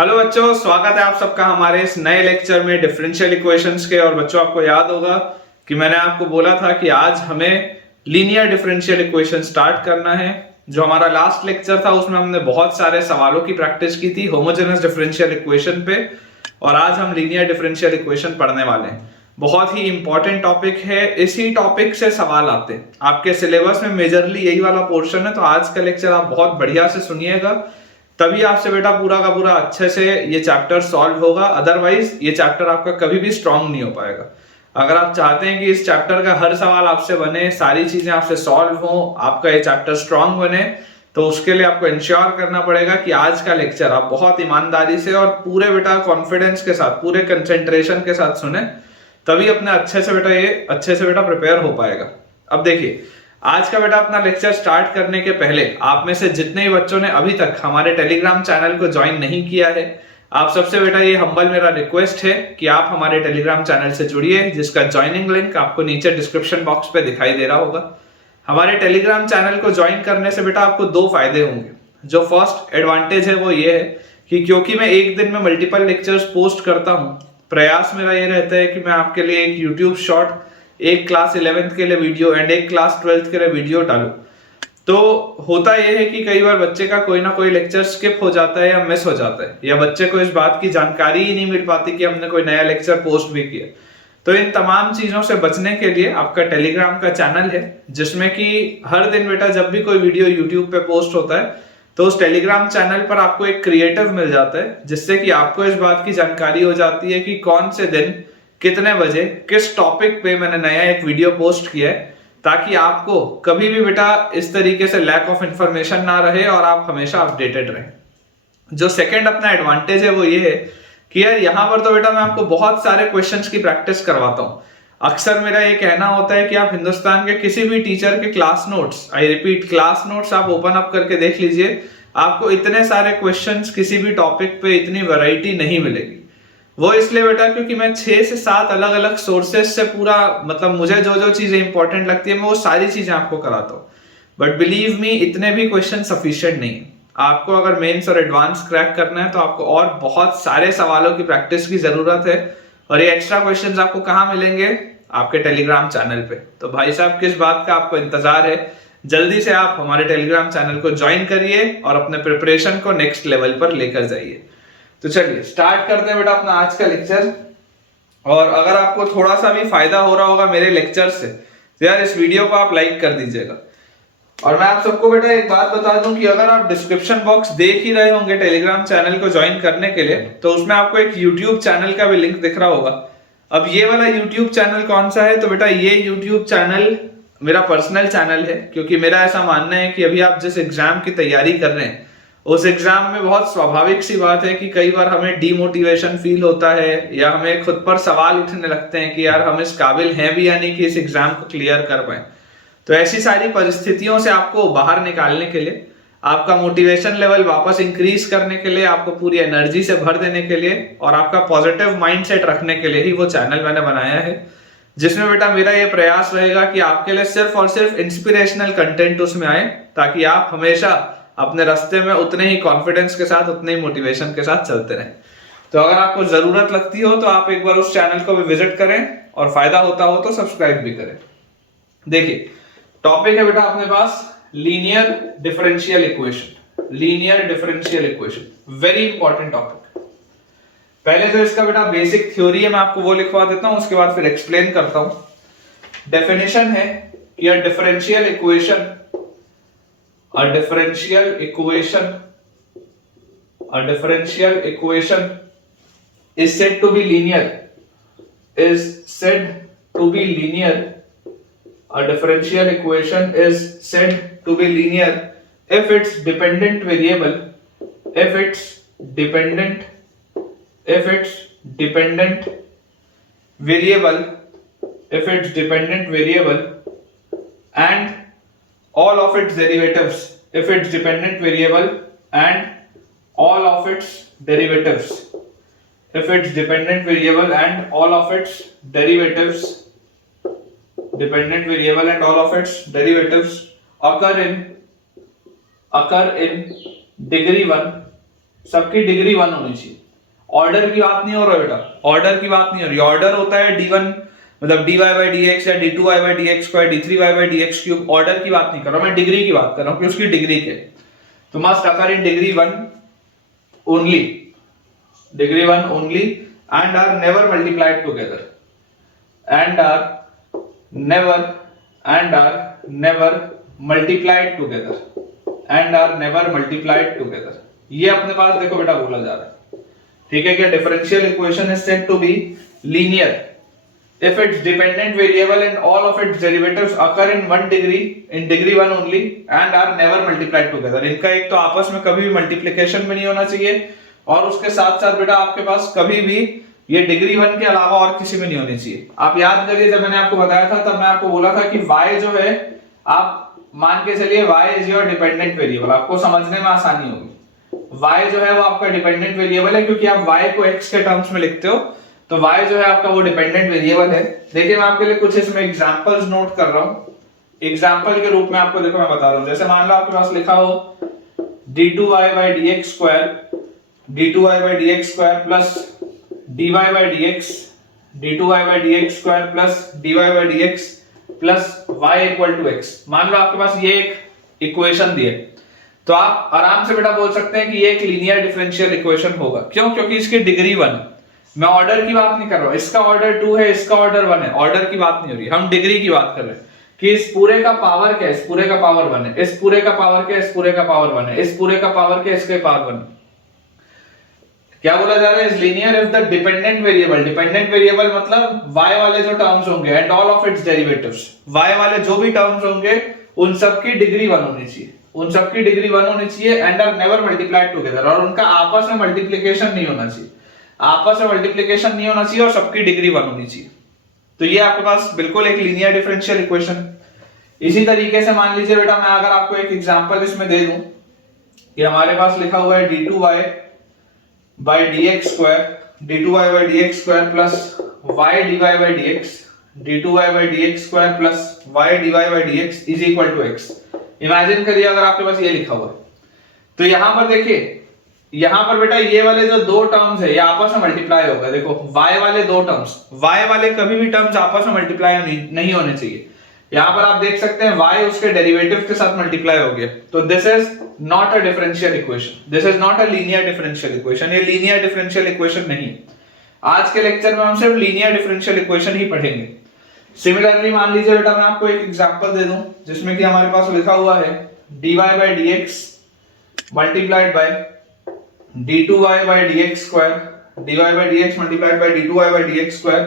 Hello बच्चों, स्वागत है आप सबका हमारे इस नए लेक्चर में डिफरेंशियल इक्वेशंस के। और बच्चों, आपको याद होगा कि मैंने आपको बोला था कि आज हमें लीनियर डिफरेंशियल इक्वेशन स्टार्ट करना है। जो हमारा लास्ट लेक्चर था उसमें हमने बहुत सारे सवालों की प्रैक्टिस की थी होमोजेनस डिफरेंशियल इक्वेशन पे, और आज हम लीनियर डिफरेंशियल इक्वेशन पढ़ने वाले हैं। बहुत ही इंपॉर्टेंट टॉपिक है, इसी टॉपिक से सवाल आते हैं आपके सिलेबस में, मेजरली यही वाला पोर्शन है। तो आज का लेक्चर आप बहुत बढ़िया से सुनिएगा, तभी आपसे बेटा पूरा का पूरा अच्छे से ये चैप्टर सॉल्व होगा। अदरवाइज ये चैप्टर आपका कभी भी स्ट्रांग नहीं हो पाएगा। अगर आप चाहते हैं कि इस चैप्टर का हर सवाल आपसे बने, सारी चीजें आपसे सॉल्व हो, आपका ये चैप्टर स्ट्रांग बने, तो उसके लिए आपको इंश्योर करना पड़ेगा कि आज का लेक्चर आप बहुत ईमानदारी से और पूरे बेटा कॉन्फिडेंस के साथ, पूरे कंसेंट्रेशन के साथ सुने, तभी अपने अच्छे से बेटा प्रिपेयर हो पाएगा। अब देखिए, आज का बेटा अपना लेक्चर स्टार्ट करने के पहले आप में से जितने ही बच्चों ने अभी तक हमारे टेलीग्राम चैनल को ज्वाइन नहीं किया है, आप सबसे बेटा ये हम्बल मेरा रिक्वेस्ट है कि आप हमारे टेलीग्राम चैनल से जुड़िए, जिसका ज्वाइनिंग लिंक आपको नीचे डिस्क्रिप्शन बॉक्स पे दिखाई दे रहा होगा। हमारे टेलीग्राम चैनल को ज्वाइन करने से बेटा आपको दो फायदे होंगे। जो फर्स्ट एडवांटेज है वो ये है कि क्योंकि मैं एक दिन में मल्टीपल लेक्चर्स पोस्ट करता हूँ, प्रयास मेरा ये रहता है कि मैं आपके लिए एक यूट्यूब शॉर्ट, एक क्लास 11th के लिए वीडियो एंड एक क्लास 12th के लिए वीडियो डालूं। तो होता यह है कि कई बार बच्चे का कोई ना कोई लेक्चर स्किप हो जाता है या मिस हो जाता है, या बच्चे को इस बात की जानकारी ही नहीं मिल पाती कि हमने कोई नया लेक्चर पोस्ट भी किया। तो इन तमाम चीजों से बचने के लिए आपका टेलीग्राम का चैनल है, जिसमें कि हर दिन बेटा जब भी कोई वीडियो यूट्यूब पे पोस्ट होता है तो उस टेलीग्राम चैनल पर आपको एक क्रिएटिव मिल जाता है, जिससे कि आपको इस बात की जानकारी हो जाती है कि कौन से दिन कितने बजे किस टॉपिक पे मैंने नया एक वीडियो पोस्ट किया है, ताकि आपको कभी भी बेटा इस तरीके से लैक ऑफ इंफॉर्मेशन ना रहे और आप हमेशा अपडेटेड रहें। जो सेकंड अपना एडवांटेज है वो ये है कि यार यहाँ पर तो बेटा मैं आपको बहुत सारे क्वेश्चंस की प्रैक्टिस करवाता हूँ। अक्सर मेरा ये कहना होता है कि आप हिंदुस्तान के किसी भी टीचर के class notes, I repeat class notes, आप ओपन अप करके देख लीजिए, आपको इतने सारे क्वेश्चंस किसी भी टॉपिक पे इतनी वैरायटी नहीं मिलेगी। वो इसलिए बेटा क्योंकि मैं 6 से 7 अलग अलग सोर्सेस से पूरा, मतलब मुझे जो जो चीजें इंपॉर्टेंट लगती है मैं वो सारी चीजें आपको कराता हूँ। बट बिलीव मी, इतने भी क्वेश्चन सफिशिएंट नहीं है। आपको अगर मेंस और एडवांस क्रैक करना है तो आपको और बहुत सारे सवालों की प्रैक्टिस की जरूरत है। और ये एक्स्ट्रा क्वेश्चंस आपको कहाँ मिलेंगे? आपके टेलीग्राम चैनल पे। तो भाई साहब, किस बात का आपको इंतजार है? जल्दी से आप हमारे टेलीग्राम चैनल को ज्वाइन करिए और अपने प्रिपरेशन को नेक्स्ट लेवल पर लेकर जाइए। तो चलिए स्टार्ट करते हैं बेटा अपना आज का लेक्चर। और अगर आपको थोड़ा सा भी फायदा हो रहा होगा मेरे लेक्चर से, तो यार इस वीडियो को आप लाइक कर दीजिएगा। और मैं आप सबको बेटा एक बात बता दूं कि अगर आप डिस्क्रिप्शन बॉक्स देख ही रहे होंगे टेलीग्राम चैनल को ज्वाइन करने के लिए, तो उसमें आपको एक यूट्यूब चैनल का भी लिंक दिख रहा होगा। अब ये वाला यूट्यूब चैनल कौन सा है? तो बेटा ये यूट्यूब चैनल मेरा पर्सनल चैनल है, क्योंकि मेरा ऐसा मानना है कि अभी आप जिस एग्जाम की तैयारी कर रहे हैं उस एग्जाम में बहुत स्वाभाविक सी बात है कि कई बार हमें डीमोटिवेशन फील होता है, या हमें खुद पर सवाल उठने लगते हैं कि यार हम इस काबिल हैं भी या नहीं कि इस एग्जाम को क्लियर कर पाए। तो ऐसी सारी परिस्थितियों से आपको बाहर निकालने के लिए, आपका मोटिवेशन लेवल वापस इंक्रीज करने के लिए, आपको पूरी एनर्जी से भर देने के लिए और आपका पॉजिटिव माइंडसेट रखने के लिए ही वो चैनल मैंने बनाया है, जिसमें बेटा मेरा ये प्रयास रहेगा कि आपके लिए सिर्फ और सिर्फ इंस्पिरेशनल कंटेंट उसमें आए, ताकि आप हमेशा अपने रास्ते में उतने ही कॉन्फिडेंस के साथ, उतने ही मोटिवेशन के साथ चलते रहें। तो अगर आपको जरूरत लगती हो तो आप एक बार उस चैनल को भी विजिट करें, और फायदा होता हो तो सब्सक्राइब भी करें। देखिए, टॉपिक है बेटा अपने पास linear differential equation. Linear differential equation very important topic. पहले जो इसका बेटा बेसिक थ्योरी है मैं आपको वो लिखवा देता हूं, उसके बाद फिर एक्सप्लेन करता हूं। डेफिनेशन है कि a differential equation, a differential equation is said to be linear, is said to be linear. A differential equation is said to be linear if its dependent variable, if its dependent variable and all of its derivatives, if its dependent variable and all of its derivatives, if its dependent variable and all of its derivatives, dependent variable and all of its derivatives occur in degree 1 सबकी degree 1 होनी चाहिए। Order की बात नहीं हो रहा बेटा, order की बात नहीं हो रही। ऑर्डर होता है d1 मतलब dy by dx या d2y by dx square d3y by dx cube. Order की बात नहीं कर रहा मैं, डिग्री की बात कर रहा हूँ कि उसकी डिग्री के। तो must occur in degree 1 only, degree 1 only, and are never multiplied together, and are never multiplied together, and are never multiplied together. ये अपने पास देखो बेटा बोला जा रहा है, ठीक है क्या? Differential equation is said to be linear if its dependent variable and all of its derivatives occur in degree 1 only and are never multiplied together। इनका एक तो आपस में कभी भी मल्टीप्लिकेशन में नहीं होना चाहिए, और उसके साथ साथ बेटा आपके पास कभी भी ये डिग्री 1 के अलावा और किसी में नहीं होनी चाहिए। आप याद करिए जब मैंने आपको बताया था तब मैं आपको बोला था कि y जो है, आप मान के चलिए y is your dependent variable, आपको समझने में आसानी होगी। y जो है वो आपका डिपेंडेंट वेरिएबल है, क्योंकि आप y को x के टर्म्स में लिखते हो, तो y जो है आपका वो डिपेंडेंट वेरिएबल है। देखिए मैं आपके लिए कुछ इसमें एग्जांपल्स नोट कर रहा हूं, एग्जांपल के रूप में आपको देखो मैं बता रहा हूं। जैसे मान लो आपके पास लिखा हो d2y by dx square plus dy by dx, d2y by dx square plus dy by dx plus y equal to x। मान लो आपके पास ये एक इक्वेशन दी है, तो आप आराम से बेटा बोल सकते हैं कि ये एक लीनियर डिफरेंशियल इक्वेशन होगा। क्यों? क्योंकि इसकी डिग्री 1 है। मैं ऑर्डर की बात नहीं कर रहा हूं, इसका ऑर्डर 2 है, इसका ऑर्डर 1 है, ऑर्डर की बात नहीं हो रही, हम डिग्री की बात कर रहे हैं कि इस पूरे का पावर क्या है, इस पूरे का पावर 1 है, इस पूरे का पावर क्या है, इस पूरे का पावर 1 है, इस पूरे का पावर क्या है, इसके पावर 1। क्या बोला जा रहा है? Is linear if the dependent variable, dependent variable मतलब y वाले जो टर्म्स होंगे and all of its derivatives, y वाले जो भी टर्म्स होंगे उन सबकी डिग्री 1 होनी चाहिए, उन सबकी डिग्री 1 होनी चाहिए, and are never multiplied together, और उनका आपस में मल्टीप्लिकेशन नहीं होना चाहिए, आपस में मल्टीप्लिकेशन नहीं होना चाहिए, और सबकी डिग्री 1 होनी चाहिए। तो ये आपके पास बिल्कुल एक लीनियर डिफरेंशियल इक्वेशन। इसी तरीके से मान लीजिए बेटा मैं अगर आपको एक एग्जांपल इसमें दे दूं कि हमारे पास लिखा हुआ है d2y by dx square, d2y by dx square plus y dy by dx, d2y by dx square plus y dy by dx is equal to x। Imagine करिए अगर आपके पास ये लिखा हुआ है, तो यहां पर देखिए, यहां पर बेटा ये वाले जो दो टर्म्स है ये आपस में मल्टीप्लाई होगा। देखो y वाले दो टर्म्स, y वाले कभी भी टर्म्स आपस में मल्टीप्लाई नहीं होने चाहिए। यहां पर आप देख सकते हैं y उसके डेरिवेटिव के साथ मल्टीप्लाई हो गया, तो this is not a differential equation, this is not a linear differential equation, ये लीनियर डिफरेंशियल इक्वेशन नहीं। आज के लेक्चर में हम सिर्फ लीनियर डिफरेंशियल इक्वेशन ही पढ़ेंगे। सिमिलरली मान लीजिए बेटा मैं आपको एक एग्जांपल दे दूं जिसमें कि हमारे पास लिखा हुआ है dy by dx multiplied by d2y by dx square, dy by dx multiplied by d2y by dx square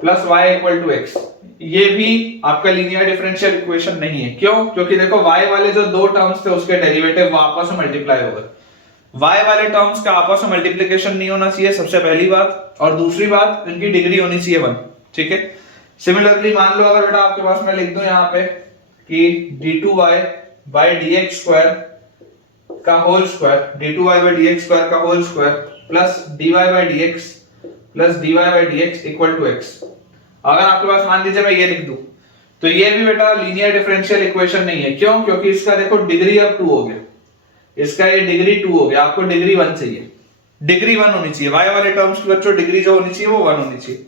plus y equal to x। ये भी आपका लीनियर डिफरेंशियल इक्वेशन नहीं है। क्यों? क्योंकि देखो y वाले जो दो टर्म्स थे उसके डेरिवेटिव वो आपस में मल्टीप्लाई हो गए, y वाले टर्म्स का आपस में मल्टीप्लिकेशन नहीं होना चाहिए, सबसे पहली बात, और दूसरी बात इनकी डिग्री होनी चाहिए 1। ठीक है। सिमिलरली मान लो अगर बेटा आपके पास मैं लिख दूं यहाँ पे कि d2y by dx स्क्वायर का whole square, d2y by dx square का whole square plus dy by dx plus dy by dx equal to x। अगर आपके पास मान लीजिए मैं ये लिख दूं, तो ये भी बेटा लीनियर डिफरेंशियल इक्वेशन नहीं है। क्यों? क्योंकि इसका देखो डिग्री अब 2 हो गया, इसका ये डिग्री 2 हो गया, आपको डिग्री 1 चाहिए, डिग्री 1 होनी चाहिए। y वाले टर्म्स की बच्चों डिग्री जो होनी चाहिए वो 1 होनी चाहिए।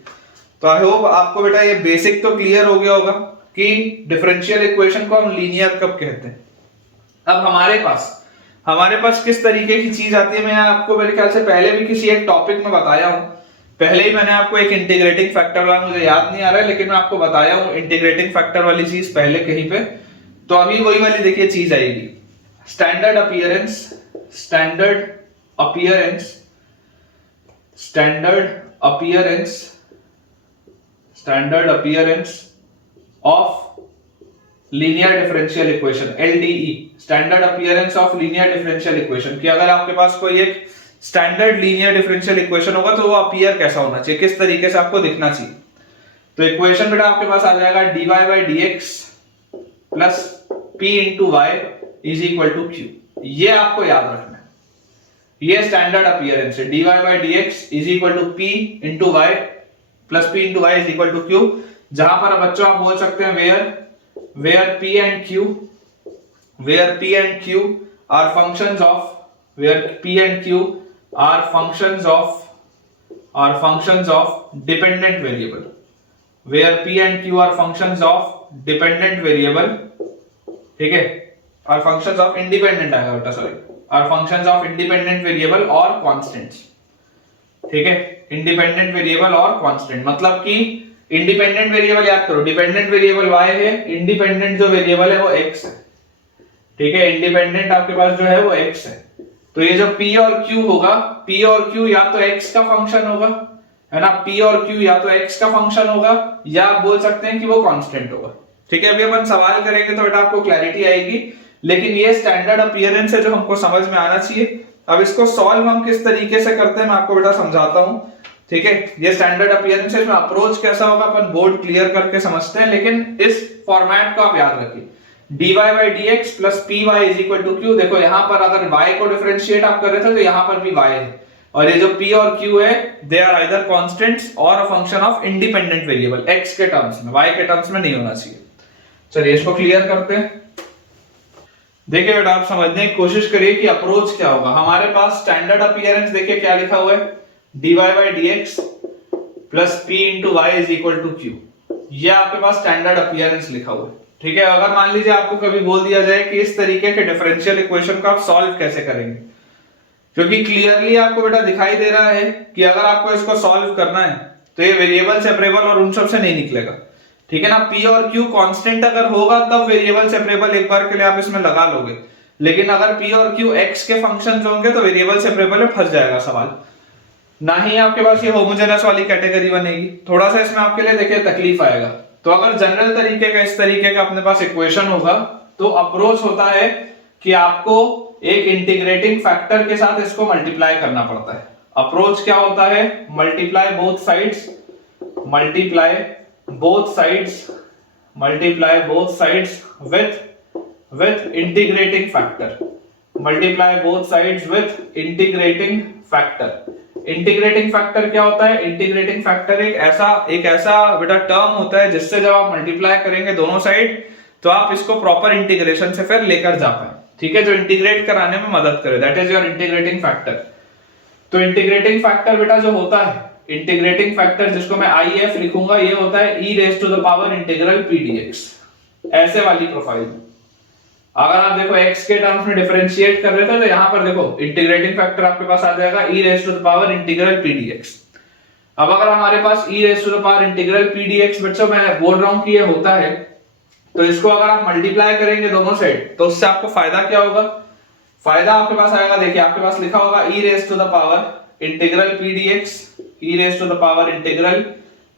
तो आई होप आपको बेटा ये बेसिक तो क्लियर हो गया होगा कि डिफरेंशियल इक्वेशन को हम लीनियर कब कहते हैं। अब हमारे पास किस तरीके की चीज आती है, मैं आपको मेरे ख्याल से पहले भी किसी एक टॉपिक में बताया हूं, पहले ही मैंने आपको एक इंटीग्रेटिंग फैक्टर वाला, मुझे याद नहीं आ रहा है लेकिन मैं आपको बताया हूं इंटीग्रेटिंग फैक्टर वाली चीज पहले कहीं पे। तो अभी वही वाली देखिए चीज आएगी, standard appearance of linear differential equation, LDE, standard appearance of linear differential equation. कि अगर आपके पास कोई एक स्टैंडर्ड लीनियर डिफरेंशियल इक्वेशन होगा तो वो अपीयर कैसा होना चाहिए, किस तरीके से आपको दिखना चाहिए। तो इक्वेशन बेटा आपके पास आ जाएगा dy by dx plus p into y is equal to q। ये आपको याद रखना है, ये स्टैंडर्ड अपीयरेंस है, dy by dx is equal to p into y plus p into y is equal to q। जहां पर बच्चों आप बोल सकते हैं where p and q are functions of, where p and q are functions of dependent variable, where P and Q are functions of dependent variable, ठीक है, are functions of independent आएगा बेटा, sorry, are functions of independent variable और constants, ठीक है, independent variable और constant, मतलब कि इंडिपेंडेंट वेरिएबल याद करो, डिपेंडेंट वेरिएबल y है, इंडिपेंडेंट जो वेरिएबल है वो x है, ठीक है, इंडिपेंडेंट आपके पास जो है वो x है। तो ये जो P और Q होगा, P और Q या तो x का फंक्शन होगा, है ना, P और Q या तो x का फंक्शन होगा, या आप बोल सकते हैं कि वो कांस्टेंट होगा, ठीक है। अभी अपन सवाल करेंगे तो बेटा आपको क्लैरिटी आएगी, लेकिन ये स्टैंडर्ड अपीयरेंस है जो हमको समझ में आना चाहिए। अब इसको सॉल्व हम किस तरीके से करते हैं मैं आपको बेटा समझाता हूं, ठीक है। ये स्टैंडर्ड अपीयरेंस है, इसमें अप्रोच कैसा होगा अपन बोर्ड क्लियर करके समझते हैं, लेकिन इस फॉर्मेट को आप याद रखिए, dy by dx plus py is equal to q। देखो यहाँ पर अगर y को डिफरेंशिएट आप कर रहे थे तो यहाँ पर भी y है, और ये जो p और q है दे आर आइदर कांस्टेंट्स और a function of independent variable, x के टर्म्स में, y के टर्म्स में नहीं होना चाहिए। चलिए इसको क्लियर करते हैं। देखिए बेटा आप समझने की कोशिश करिए कि अप्रोच क्या होगा। हमारे पास स्टैंडर्ड अपीयरेंस देखिए क्या लिखा हुआ है, dy by dx plus p into y is equal to q, ये आपके पास स्टैंडर्ड अपीयरेंस लिखा हुआ है, ठीक है। अगर मान लीजिए आपको कभी बोल दिया जाए कि इस तरीके के डिफरेंशियल इक्वेशन को आप सॉल्व कैसे करेंगे, क्योंकि क्लियरली आपको बेटा दिखाई दे रहा है कि अगर आपको इसको सॉल्व करना है तो ये वेरिएबल सेपरेबल और उन सब से नहीं निकलेगा, ठीक है ना। P और Q कांस्टेंट अगर होगा तब वेरिएबल सेपरेबल एक बार के लिए आप इसमें लगा लोगे, लेकिन अगर P और Q x के फंक्शंस होंगे तो वेरिएबल सेपरेबल में फंस जाएगा सवाल, ना ही आपके पास ये होमोजेनस वाली कैटेगरी बनेगी, थोड़ा सा इसमें आपके लिए देखिए तकलीफ आएगा। तो अगर जनरल तरीके का इस तरीके का अपने पास इक्वेशन होगा तो अप्रोच होता है कि आपको एक इंटीग्रेटिंग फैक्टर के साथ इसको मल्टीप्लाई करना पड़ता है। अप्रोच क्या होता है, multiply both sides, multiply both sides with integrating factor, multiply both sides with integrating factor. Integrating factor क्या होता है, इंटीग्रेटिंग फैक्टर एक ऐसा बेटा टर्म होता है जिससे जब आप मल्टीप्लाई करेंगे दोनों साइड तो आप इसको प्रॉपर इंटीग्रेशन से फिर लेकर जा पाए, ठीक है, जो इंटीग्रेट कराने में मदद करे, that is your integrating factor. तो इंटीग्रेटिंग फैक्टर बेटा जो होता है, इंटीग्रेटिंग फैक्टर जिसको मैं IF लिखूंगा, ये होता है e raise to the power integral p dx, ऐसे वाली प्रोफाइल में। अगर आप देखो x के टर्म्स में डिफरेंशिएट कर रहे थे तो यहां पर देखो इंटीग्रेटिंग फैक्टर आपके पास आ जाएगा e raise to the power integral p dx। अब अगर हमारे पास e raise to the power integral p dx, बच्चों मैं बोल रहा हूं कि ये होता है, तो इसको अगर आप मल्टीप्लाई करेंगे दोनों साइड तो उससे आपको फायदा क्या होगा, फायदा आपके पास आएगा, देखिए आपके पास लिखा होगा e raise to the power integral p dx, e raise to the power integral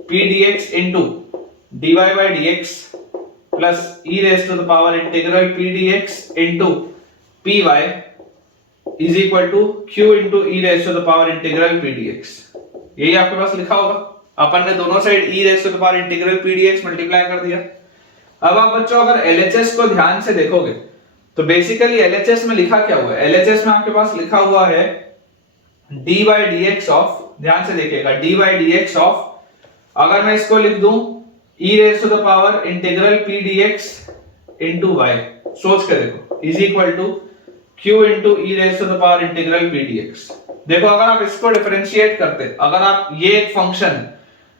p dx into dy by dx plus e raise to the power integral p dx into py is equal to q into e raise to the power integral p dx। यही आपके पास लिखा होगा, अपन ने दोनों side e raise to the power integral p dx multiply कर दिया। अब आप बच्चों अगर LHS को ध्यान से देखोगे तो बेसिकली LHS में लिखा क्या हुआ है, LHS में आपके पास लिखा हुआ है d by dx ऑफ, ध्यान से देखिएगा, d by dx ऑफ, अगर मैं इसको लिख दूं e raise to the power integral p dx into y, सोच के देखो, is equal to q into e raise to the power integral p dx। देखो अगर आप इसको डिफरेंशिएट करते, अगर आप ये एक फंक्शन,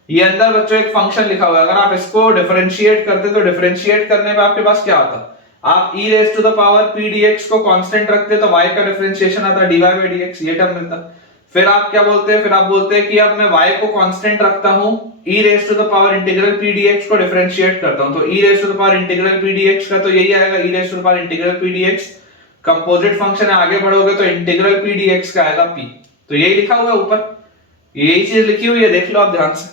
ये अंदर बच्चों एक फंक्शन लिखा हुआ है, अगर आप इसको डिफरेंशिएट करते तो डिफरेंशिएट करने में आपके पास क्या आता, आप e raise to the power p dx को कांस्टेंट रखते तो y का डिफरेंशिएशन आता dy by dx, ये टर्म मिलता। फिर आप क्या बोलते हैं, फिर आप बोलते हैं कि अब मैं y को कांस्टेंट रखता हूं, e raise to the power integral p dx को डिफरेंशिएट करता हूं, तो e raise to the power integral p dx का तो यही आएगा, e raise to the power integral p dx, composite function है, आगे बढ़ोगे तो इंटीग्रल p dx का आएगा p, तो यही लिखा हुआ है ऊपर, यही चीज लिखी हुई है, देख लो आप ध्यान से,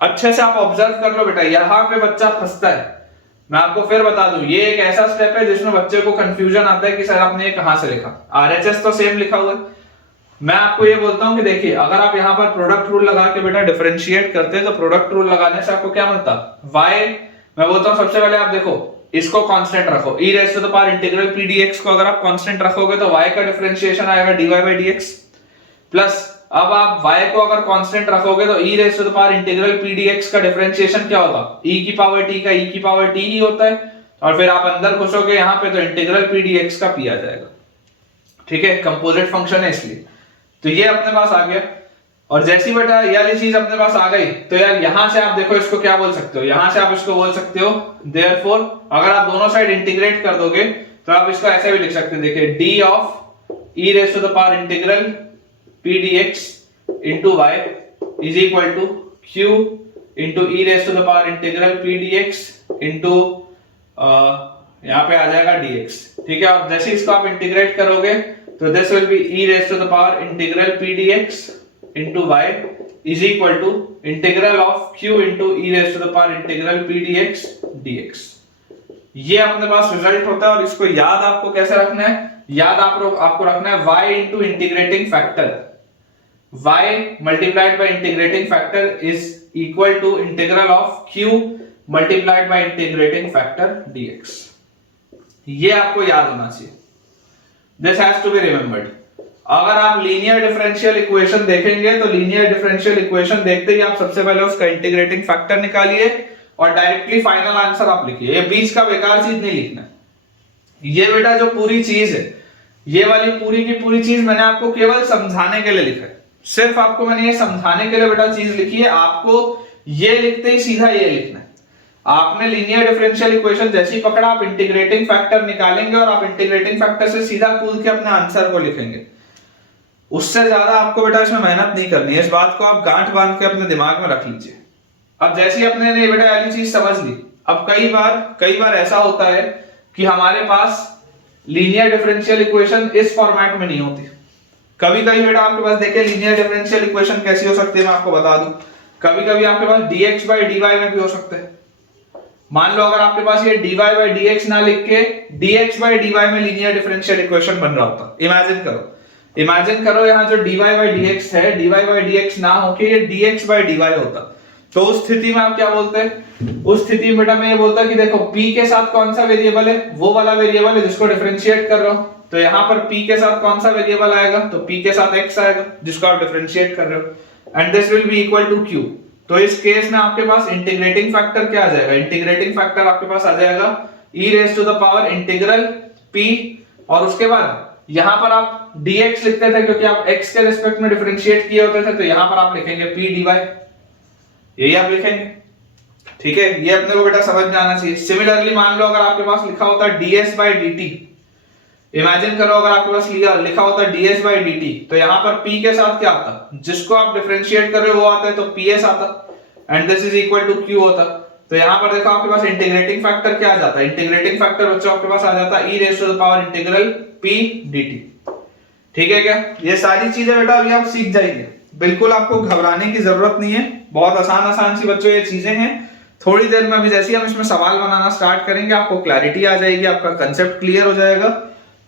अच्छे से आप ऑब्जर्व कर लो बेटा, यहाँ पे बच्चा फंसता है। मैं आपको फिर बता दूं, ये एक ऐसा स्टेप है जिसमें बच्चे को कंफ्यूजन आता है कि सर आपने ये कहां से लिखा, RHS तो सेम लिखा हुआ है। मैं आपको ये बोलता हूं कि देखिए अगर आप यहाँ पर प्रोडक्ट रूल लगा के बेटा डिफरेंशिएट करते तो प्रोडक्ट रूल लगाने से आपको क्या मिलता, y, मैं बोलता हूं सबसे पहले आप देखो इसको कांस्टेंट रखो, e raise to the power integral p dx को अगर आप कांस्टेंट रखोगे तो y का डिफरेंशिएशन आएगा dy by dx, प्लस अब आप y को अगर कांस्टेंट रखोगे तो e raise to the power integral p dx का डिफरेंशिएशन क्या होगा, e की पावर t का e की पावर t ही होता है, और फिर आप अंदर घुसोगे यहाँ पे तो इंटीग्रल p dx का p आ जाएगा, ठीक है, कंपोजिट फंक्शन है इसलिए। तो ये अपने पास आ गया। और जैसी बेटा ये वाली चीज अपने पास आ गई तो यार यहां से आप देखो इसको क्या बोल सकते हो, यहां से आप इसको बोल सकते हो देयरफॉर अगर आप दोनों साइड इंटीग्रेट कर दोगे तो आप इसको ऐसे भी लिख सकते हैं, देखिए d of e raise to the power integral p dx into y is equal to q into e raise to the power integral p dx into यहाँ पे आ जाएगा dx। ठीक है, अब जैसे इसको आप इंटीग्रेट करोगे तो this will be e raise to the power integral p dx into y is equal to integral of q into e raised to the power integral p dx dx। ये अपने पास रिजल्ट होता है और इसको याद आपको कैसे रखना है, याद आपको रखना है y into integrating factor, y multiplied by integrating factor is equal to integral of q multiplied by integrating factor dx। ये आपको याद होना चाहिए, this has to be remembered। अगर आप लीनियर डिफरेंशियल इक्वेशन देखेंगे तो लीनियर डिफरेंशियल इक्वेशन देखते ही आप सबसे पहले उसका इंटीग्रेटिंग फैक्टर निकालिए और डायरेक्टली फाइनल आंसर आप लिखिए। ये बीच का बेकार चीज नहीं लिखना। ये बेटा जो पूरी चीज है, ये वाली पूरी की पूरी चीज मैंने आपको केवल समझाने के लिए लिखा है, सिर्फ आपको मैंने ये समझाने के लिए बेटा चीज लिखी है। आपको ये लिखते ही सीधा ये लिखना है। आपने लीनियर डिफरेंशियल इक्वेशन जैसे ही पकड़ा आप इंटीग्रेटिंग फैक्टर निकालेंगे और आप इंटीग्रेटिंग फैक्टर से सीधा कूद के अपने आंसर को लिखेंगे। उससे ज्यादा आपको बेटा इसमें मेहनत नहीं करनी है, इस बात को आप गांठ बांध के अपने दिमाग में रख लीजिए। अब जैसे ही अपने ने बेटा वाली चीज समझ ली, अब कई बार ऐसा होता है कि हमारे पास लीनियर डिफरेंशियल इक्वेशन इस फॉर्मेट में नहीं होती। कभी कभी बेटा आपके पास देखिए लीनियर डिफरेंशियल इक्वेशन कैसी हो सकती है मैं आपको बता दूं। कभी कभी आपके पास dx by dy में भी हो सकते हैं। मान लो अगर आपके पास ये dy by dx ना लिख के dx by dy में लीनियर डिफरेंशियल इक्वेशन बन रहा होता, इमेजिन करो यहाँ जो dy by dx है, dy by dx ना होके ये dx by dy होता, तो उस स्थिति में आप क्या बोलते हैं, उस स्थिति में बेटा मैं ये बोलता कि देखो p के साथ कौन सा वेरिएबल है, वो वाला वेरिएबल है जिसको डिफरेंशिएट कर रहा हूं, तो यहाँ पर p के साथ कौन सा वेरिएबल आएगा, तो p के साथ x आएगा जिसको आप डिफरेंशिएट कर रहे हो, and this will be equal to q। तो इस केस में आपके पास इंटीग्रेटिंग फैक्टर क्या आ जाएगा, इंटीग्रेटिंग फैक्टर आपके पास आ जाएगा e raise to the power integral p, और उसके बाद यहां पर आप dx लिखते थे क्योंकि आप x के रिस्पेक्ट में डिफरेंशिएट किए होते थे, तो यहां पर आप लिखेंगे p dy, यही आप लिखेंगे। ठीक है, ये अपने को बेटा समझ में आना चाहिए। सिमिलरली मान लो अगर आपके पास लिखा होता ds by dt, इमेजिन करो अगर आपके पास लिखा होता ds by dt, तो यहां पर p के साथ क्या आता, जिसको आप डिफरेंशिएट कर रहे हो वो आता है, तो ps आता, and this is equal to q होता। तो यहां पर देखो आपके पास इंटीग्रेटिंग फैक्टर क्या आ जाता है, इंटीग्रेटिंग फैक्टर बच्चों आपके पास आ जाता है e raise to the power integral p dt। ठीक है क्या, ये सारी चीजें बेटा अभी आप सीख जाएंगे, बिल्कुल आपको घबराने की जरूरत नहीं है, बहुत आसान सी बच्चों ये चीजें हैं। थोड़ी देर में अभी जैसे ही हम इसमें सवाल बनाना स्टार्ट करेंगे आपको क्लैरिटी आ जाएगी, आपका कंसेप्ट क्लियर हो जाएगा।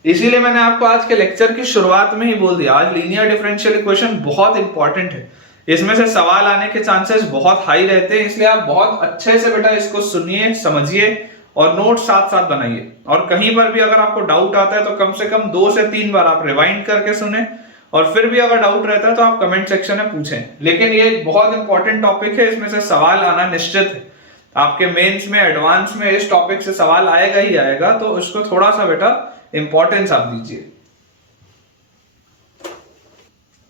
इसीलिए मैंने आपको आज के लेक्चर की शुरुआत में ही बोल दिया, आज लीनियर डिफरेंशियल इक्वेशन बहुत इंपॉर्टेंट है, इसमें से सवाल आने के चांसेस बहुत हाई रहते हैं, इसलिए आप बहुत अच्छे से बेटा इसको सुनिए, समझिए और नोट साथ साथ बनाइए। और कहीं पर भी अगर आपको डाउट आता है तो कम से कम 2 से 3 बार आप रिवाइंड करके सुने, और फिर भी अगर डाउट रहता है तो आप कमेंट सेक्शन में पूछें। लेकिन ये बहुत इंपॉर्टेंट टॉपिक है, इसमें से सवाल आना निश्चित है, आपके मेंस में एडवांस में इस टॉपिक से सवाल आएगा ही आएगा, तो इसको थोड़ा सा बेटा इंपॉर्टेंस आप दीजिए।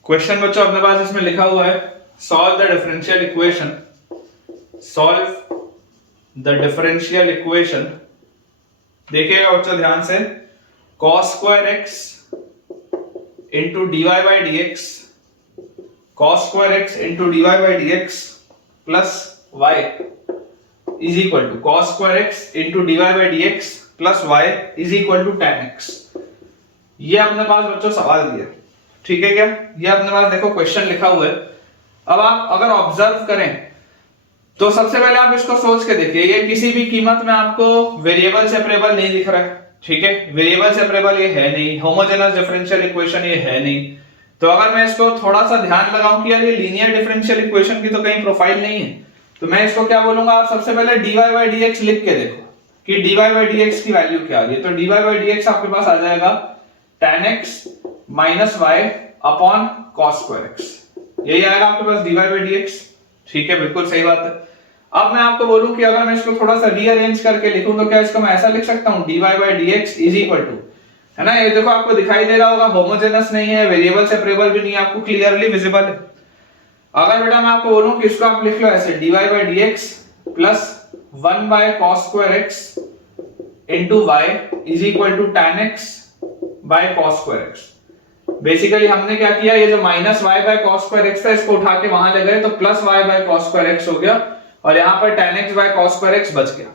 क्वेश्चन बच्चों अपने पास इसमें लिखा हुआ है, solve the differential equation, solve the differential equation. देखिएगा बच्चों ध्यान से, cos square x into dy by dx, cos square x into dy by dx plus y is equal to cos square x into dy by dx plus y is equal to tan x। ये अपने पास बच्चों सवाल दिया, ठीक है क्या, ये अपने पास देखो क्वेश्चन लिखा हुआ है। अब आप अगर ऑब्जर्व करें तो सबसे पहले आप इसको सोच के देखिए, ये किसी भी कीमत में आपको वेरिएबल सेपरेबल नहीं दिख रहा है, ठीक है, वेरिएबल सेपरेबल ये है नहीं, होमोजेनस डिफरेंशियल इक्वेशन ये है नहीं। तो अगर मैं इसको थोड़ा सा ध्यान लगाऊं कि यार ये लीनियर डिफरेंशियल इक्वेशन की तो कहीं प्रोफाइल नहीं है, तो मैं इसको क्या बोलूंगा, आप सबसे पहले dy by dx लिख के देखो कि dy by dx की वैल्यू क्या आ रही है। तो dy by dx आपके पास आ जाएगा tan x minus y upon cos square x, यही आएगा आपके पास dy by dx। ठीक है, बिल्कुल सही बात है। अब मैं आपको बोलूं कि अगर मैं इसको थोड़ा सा रीअरेंज करके लिखूं तो क्या इसको मैं ऐसा लिख सकता हूं, dy by dx is equal to है ना। ये देखो आपको दिखाई दे रहा होगा, होमोजेनस नहीं है, वेरिएबल सेपरेबल भी नहीं है, आपको क्लियरली विजिबल है। अगर बेटा मैं आपको बोलूं कि इसको आप लिख लो ऐसे dy by dx plus 1 by cos square x into y is equal to tan x by cos square x। Basically हमने क्या किया, ये जो minus y by cos square x था इसको उठा के वहां ले गए तो plus y by cos square x हो गया, और यहाँ पर tan x by cos square x बच गया।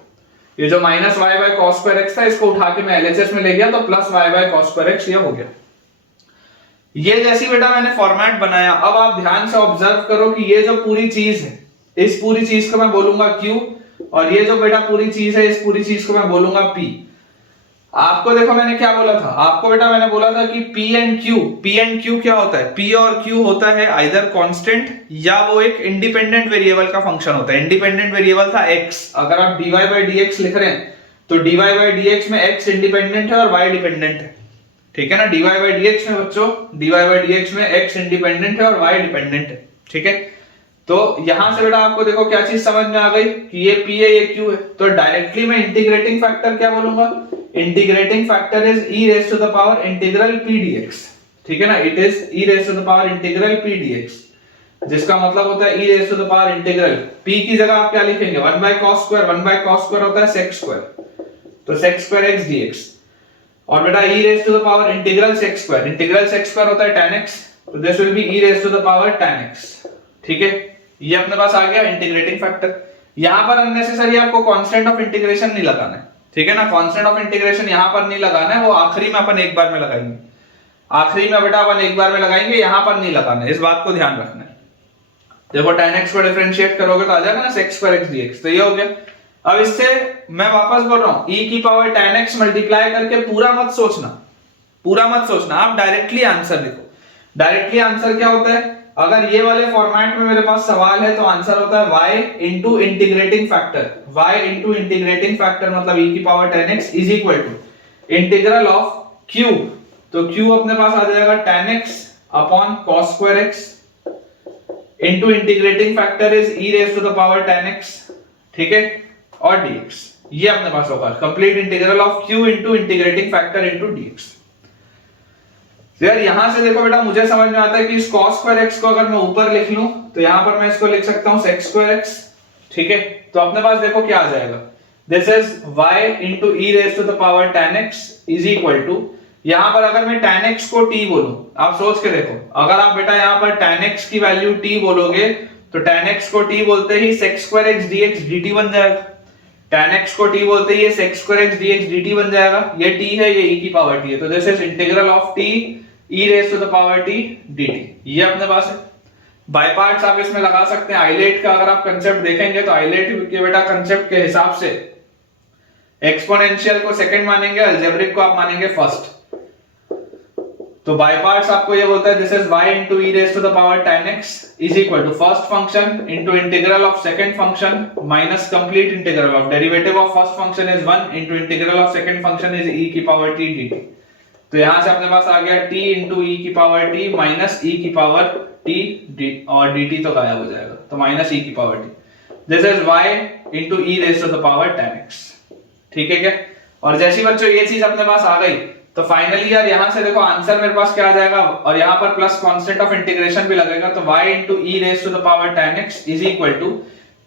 ये जो minus y by cos square x था इसको उठा के मैं LHS में ले गया तो plus y by cos square x ये हो गया। ये जैसी बेटा मैंने फॉर्मेट बनाया, अब आप ध्यान से ऑब्जर्व करो कि ये जो पूरी चीज है, इस पूरी चीज को मैं बोलूंगा Q, और ये जो बेटा पूरी चीज है इस पूरी चीज को मैं बोलूंगा P। आपको देखो मैंने क्या बोला था, आपको बेटा मैंने बोला था कि P एंड Q क्या होता है, P और Q होता है आइदर कांस्टेंट या वो एक इंडिपेंडेंट वेरिएबल का फंक्शन होता है। इंडिपेंडेंट वेरिएबल था x, अगर आप dy by dx लिख रहे हैं तो dy by dx में x इंडिपेंडेंट है और y डिपेंडेंट है, ठीक है ना। dy by dx में बच्चों, dy by dx में x इंडिपेंडेंट है और y डिपेंडेंट है, ठीक है। तो यहां से बेटा आपको देखो क्या चीज समझ में आ गई कि ये P है ये Q है, तो डायरेक्टली मैं इंटीग्रेटिंग फैक्टर क्या बोलूंगा, integrating factor is e raise to the power integral p dx, ठीक है ना। It is e raise to the power integral p dx, जिसका मतलब होता है e raise to the power integral p की जगह आप क्या लिखेंगे, 1 by cos स्क्वायर होता है sec स्क्वायर, तो sec स्क्वायर x dx, और बेटा e raise to the power integral sec square होता है tan x, तो this will be e raise to the power tan x, ठीक है। ये अपने पास आ गया इंटीग्रेटिंग फैक्टर। यहां पर अननेसेसरी आपको कांस्टेंट ऑफ इंटीग्रेशन नहीं लगाना है, ठीक है ना। कांस्टेंट ऑफ इंटीग्रेशन यहां पर नहीं लगाना है, वो आखिरी में अपन एक बार में लगाएंगे, आखिरी में बेटा अपन एक बार में लगाएंगे, यहां पर नहीं लगाना है, इस बात को ध्यान रखना है। देखो tan x को डिफरेंशिएट करोगे तो आ जाएगा ना sec स्क्वायर x dx, तो ये हो गया। अब इससे मैं वापस बोल रहा हूं, e की पावर tan x मल्टीप्लाई करके पूरा मत सोचना, आप डायरेक्टली आंसर लिखो। डायरेक्टली आंसर क्या होता है, अगर ये वाले फॉर्मेट में मेरे पास सवाल है तो आंसर होता है y इंटू इंटीग्रेटिंग फैक्टर, मतलब e की power tan x is equal to integral of q, तो q अपने पास आ जाएगा tan x upon cos square x into integrating factor is e raise to the power tan x, ठीक है, और dx। ये अपने पास होगा complete integral of q into integrating factor into dx। यार यहां से देखो बेटा मुझे समझ में आता है कि इस cos स्क्वायर x को अगर मैं ऊपर लिख लूं तो यहां पर मैं इसको लिख सकता हूं sec स्क्वायर x, ठीक है। तो अपने पास देखो क्या आ जाएगा, this is y into e raised to the power tan x is equal to, यहां पर अगर मैं tan x को t बोलूं, आप सोच के देखो, अगर आप बेटा यहां पर tan x की वैल्यू t बोलोगे तो tan x को t बोलते ही sec square x dx dt बन जाएगा, tan x को t बोलते ही ये sec square x dx dt बन जाएगा, ये t है ये e की पावर t है, तो this is integral of t e raise to the power t dt। ये अपने पास है। बाय पार्ट्स आप इसमें लगा सकते हैं। आइलेट का अगर आप कंसेप्ट देखेंगे तो आइलेट के बेटा कंसेप्ट के हिसाब से एक्सपोनेंशियल को सेकंड मानेंगे, अलजेब्रिक को आप मानेंगे फर्स्ट। तो बाय पार्ट्स आपको ये बोलता है this is y into e raised to the power tan x is equal to first function into integral of second function minus complete integral of derivative of first function is 1 into integral of second function is e की power t dt। तो यहां से अपने पास आ गया t into e की power t minus e की पावर t और dt तो गायब हो जाएगा, तो माइनस e की power t, this is y into e raised to the power tan x, ठीक है क्या। और जैसी बच्चों ये चीज अपने पास आ गई तो फाइनली यार यहां से देखो आंसर मेरे पास क्या आ जाएगा, और यहां पर प्लस कांस्टेंट ऑफ इंटीग्रेशन भी लगेगा, तो y into e raised to the power tan x is equal to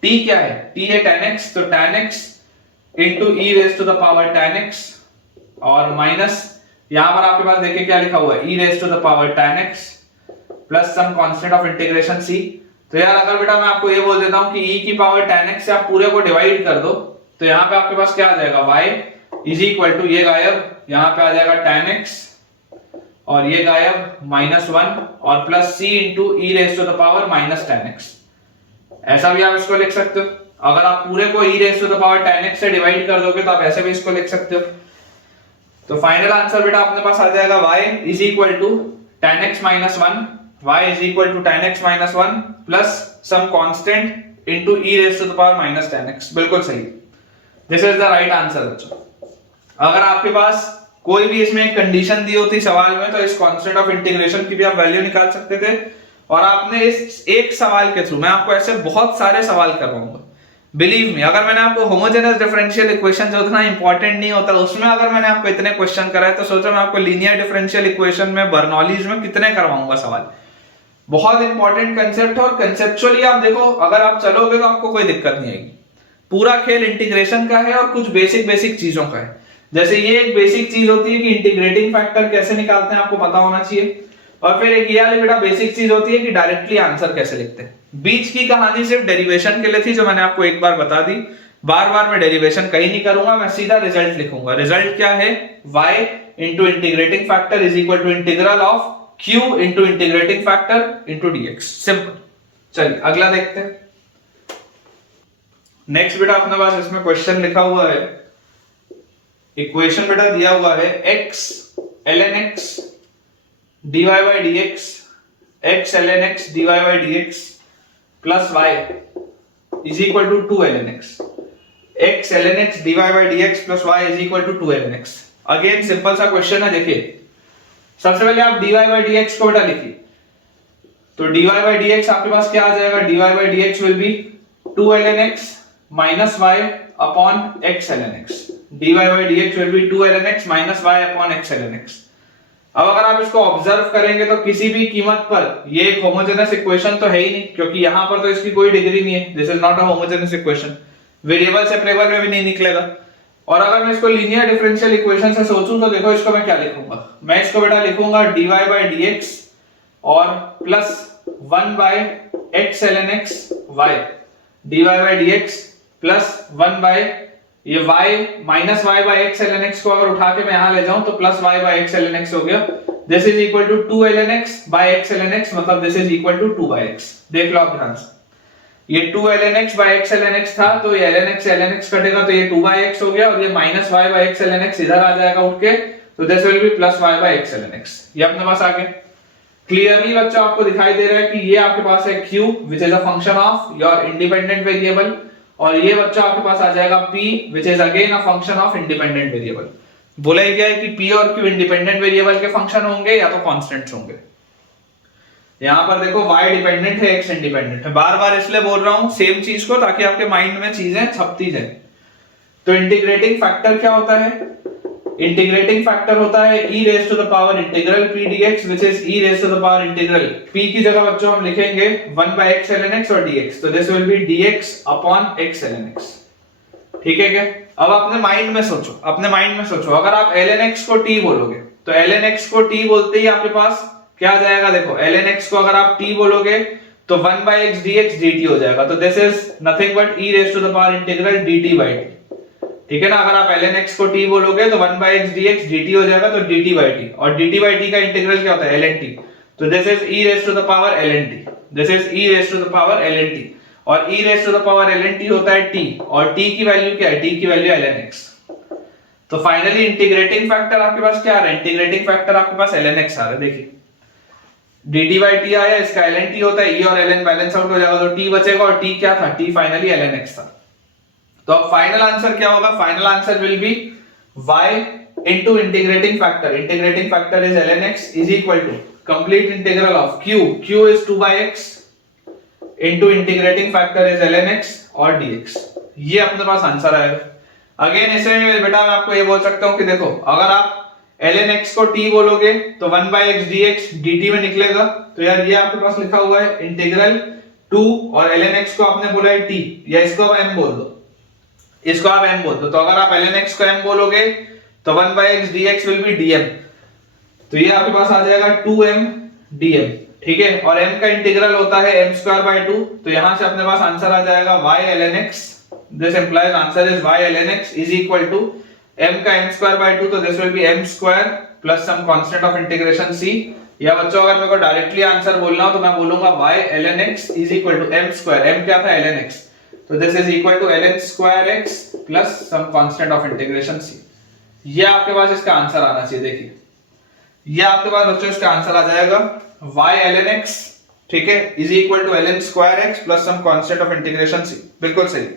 t क्या है, t है tan x, तो tan x into e raised to the power tan x और माइनस यहां पर आपके पास देखिए क्या लिखा हुआ है e raised to the power tan x plus some constant of integration c। तो यार अगर बेटा मैं आपको ये बोल देता हूं कि e की पावर tan x से आप पूरे को डिवाइड कर दो तो यहां पे आपके पास क्या आ जाएगा, y इज इक्वल टू ये गायब, यहां पे आ जाएगा tan x और ये गायब -1 और plus c into e raise to the power minus tan x। ऐसा भी आप इसको लिख सकते हो। अगर आप पूरे को e raise to the power tan x से डिवाइड कर दोगे तो आप ऐसे भी इसको लिख सकते हो। तो फाइनल आंसर बेटा अपने पास आ जाएगा y is equal to tan x minus 1, y is equal to tan x minus 1 plus some constant into e raise to the power minus tan x। बिल्कुल सही, this is the right answer बच्चों। अगर आपके पास कोई भी इसमें एक condition दी होती सवाल में तो इस कांस्टेंट ऑफ इंटीग्रेशन की भी आप वैल्यू निकाल सकते थे, और आपने इस एक सवाल के थ्रू, मैं आपको ऐसे बहुत सारे सवाल करवाऊंगा, बिलीव मी, अगर मैंने आपको होमोजेनस डिफरेंशियल इक्वेशन जो उतना इंपॉर्टेंट नहीं होता उसमें अगर मैंने आपको इतने क्वेश्चन कराए तो सोचो मैं आपको लीनियर डिफरेंशियल इक्वेशन में बर्नौलीज में कितने करवाऊंगा सवाल। बहुत इंपॉर्टेंट कंसेप्ट है और कंसेप्चुअली आप देखो अगर आप चलोगे तो आपको कोई दिक्कत नहीं आएगी। पूरा खेल इंटीग्रेशन का है और कुछ बेसिक बेसिक चीजों का है। जैसे ये एक बेसिक चीज होती है कि इंटीग्रेटिंग फैक्टर कैसे निकालते हैं आपको पता होना चाहिए, और फिर एक ये वाली बेटा बेसिक चीज होती है कि डायरेक्टली आंसर कैसे लिखते हैं। बीच की कहानी सिर्फ डेरिवेशन के लिए थी जो मैंने आपको एक बार बता दी, बार बार मैं डेरिवेशन कहीं नहीं करूंगा, मैं सीधा रिजल्ट लिखूंगा। रिजल्ट क्या है, y into integrating factor is equal to integral of q into integrating factor into dx। Simple. चलिए अगला देखते हैं। नेक्स्ट बेटा अपने पास इसमें क्वेश्चन लिखा हुआ है, इक्वेशन बेटा दिया हुआ है x ln x dy by dx, x ln x dy by dx plus y is equal to 2 ln x, x ln x dy by dx plus y is equal to 2 ln x। Again simple सा question है। देखिए सबसे पहले आप dy by dx को बेटा लिखिए, तो dy by dx आपके पास क्या आ जाएगा, dy by dx will be 2 ln x minus y upon x ln x, dy by dx will be 2 ln x minus y upon x ln x। अब अगर आप इसको ऑब्जर्व करेंगे तो किसी भी कीमत पर ये एक होमोजेनस इक्वेशन तो है ही नहीं, क्योंकि यहां पर तो इसकी कोई डिग्री नहीं है, this is not a homogeneous equation, variable separable में भी नहीं निकलेगा। और अगर मैं इसको लीनियर डिफरेंशियल इक्वेशन से सोचूं तो देखो इसको मैं क्या लिखूंगा, मैं इसको बेटा लिखूंगा dy by dx और plus 1 by x ln x y, dy by dx plus 1 by ये y minus y by x ln x को अगर उठा के मैं यहां ले जाऊं तो plus y by x ln x हो गया, this is equal to 2 ln x by x ln x, मतलब this is equal to 2 by x। देख लो आप ध्यान से, ये 2 ln x by x ln x था तो ये ln x कटेगा तो ये 2 by x हो गया, और ये minus y by x ln x इधर आ जाएगा उठ के, तो this will B plus y by x ln x। ये अपने पास आ गया। क्लियरली बच्चों आपको दिखाई दे रहा है कि ये आपके पास है q which is a function of your independent variable, और ये बच्चा आपके पास आ जाएगा p which is again a function of independent variable. बोला ही गया है कि p और q इंडिपेंडेंट वेरिएबल के फंक्शन होंगे या तो कांस्टेंट्स होंगे। यहां पर देखो y डिपेंडेंट है, x इंडिपेंडेंट है, बार बार इसलिए बोल रहा हूं सेम चीज को ताकि आपके माइंड में चीजें छपती जाए। तो इंटीग्रेटिंग फैक्टर क्या होता है, इंटीग्रेटिंग फैक्टर होता है e raise to the power integral p dx which is e raise to the power integral p की जगह बच्चों हम लिखेंगे 1 by x ln x और dx, तो this will B dx upon x ln x। ठीक है क्या? अब अपने माइंड में सोचो, अपने माइंड में सोचो, अगर आप ln x को t बोलोगे तो ln x को t बोलते ही आपके पास क्या आ जाएगा, देखो ln x को अगर आप t बोलोगे तो 1 by x dx dt हो जाएगा, तो this is nothing but e raise to the power integral dt by t। ठीक है ना, अगर आप ln x को t बोलोगे तो 1 by x dx dt हो जाएगा, तो dt by t, और dt by t का इंटीग्रल क्या होता है, ln t, तो this is e raise to the power ln t, this is e raise to the power ln t, और e raise to the power ln t होता है t, और t की वैल्यू क्या है, t की value ln x। तो finally integrating factor आपके पास क्या आ रहा है, इंटीग्रेटिंग फैक्टर आपके पास ln x आ रहा है। देखिए dt by t आया, इसका ln t होता है, e और ln बैलेंस आउट हो जाएगा तो t बचेगा, और t क्या था, t फाइनली ln x था। तो अब फाइनल आंसर क्या होगा, final answer will be y into integrating factor, integrating factor is ln x is equal to complete integral of q is 2 by x into integrating factor is ln x और dx। ये अपने पास answer आएगा। Again इसे बेटा मैं आपको ये बोल सकता हूं कि देखो अगर आप ln x को t बोलोगे तो 1 by x dx dt में निकलेगा, तो यार ये आपके पास लिखा हुआ है इंटीग्रल 2, और ln x को आपने बोला है t, या इसको आप m बोल दो, इसको आप m बोल दो, तो अगर आप ln x को m बोलोगे तो 1 by x dx will be dm, तो ये आपके पास आ जाएगा 2m dm। ठीक है, और m का इंटीग्रल होता है m square by 2, तो यहां से अपने पास आंसर आ जाएगा y ln x, this implies answer is y ln x is equal to m का m square by 2, तो this will be m square plus some constant of integration c, या बच्चों अगर मेरे को डायरेक्टली आंसर बोलना हो तो मैं बोलूंगा y ln x is equal to m square, m क्या था ln x, तो this is equal to ln square x plus some constant of integration c। ये आपके पास इसका आंसर आना चाहिए। देखिए ये आपके पास बच्चों इसका आंसर आ जाएगा y ln x, ठीक है, is equal to ln square x plus some constant of integration c। बिल्कुल सही।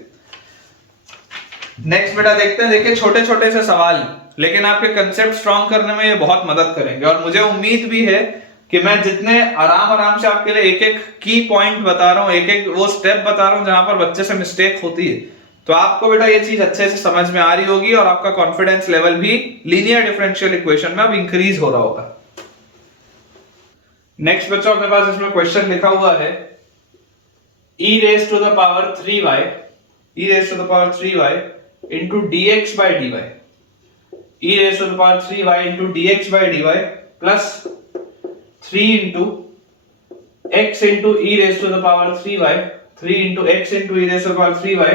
नेक्स्ट बेटा देखते हैं, देखिए छोटे छोटे से सवाल लेकिन आपके कंसेप्ट स्ट्रॉन्ग करने में ये बहुत मदद करेंगे, और मुझे उम्मीद भी है कि मैं जितने आराम से आपके लिए एक एक की पॉइंट बता रहा हूं, एक एक वो स्टेप बता रहा हूं जहां पर बच्चे से मिस्टेक होती है, तो आपको बेटा ये चीज अच्छे से समझ में आ रही होगी और आपका कॉन्फिडेंस लेवल भी लीनियर डिफरेंशियल इक्वेशन में अब इंक्रीज हो रहा होगा। नेक्स्ट बच्चों अपने पास इसमें क्वेश्चन लिखा हुआ है e raised to the power 3y into dx by dy, e raised to the power 3y into dx by dy plus 3 into x into e raised to the power 3y, 3 into x into e raised to the power 3y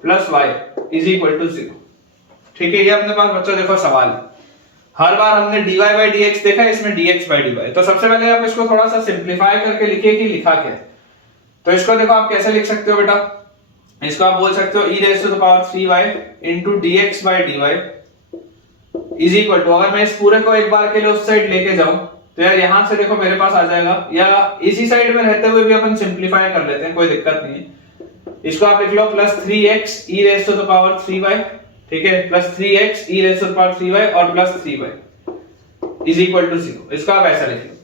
plus y is equal to 0। ठीक है, ये अपने पास बच्चों देखो सवाल है। हर बार हमने dy by dx देखा, इसमें dx by dy। तो सबसे पहले आप इसको थोड़ा सा सिंप्लीफाई करके लिखिए कि लिखा क्या है। तो इसको देखो आप कैसे लिख सकते हो बेटा, इसको आप बोल सकते हो e raised to the power 3y into dx by dy is equal to, अगर मैं इस पूरे को एक बार के लिए उस साइड लेके जाऊं तो यार यहां से देखो मेरे पास आ जाएगा, या इसी साइड में रहते हुए भी अपन सिंप्लीफाई कर लेते हैं, कोई दिक्कत नहीं है। इसको आप लिख लो plus 3x e raised to the power 3y, ठीक है, plus 3x e raised to the power 3y और plus 3y is equal to 0। इसको आप ऐसा लिख लो।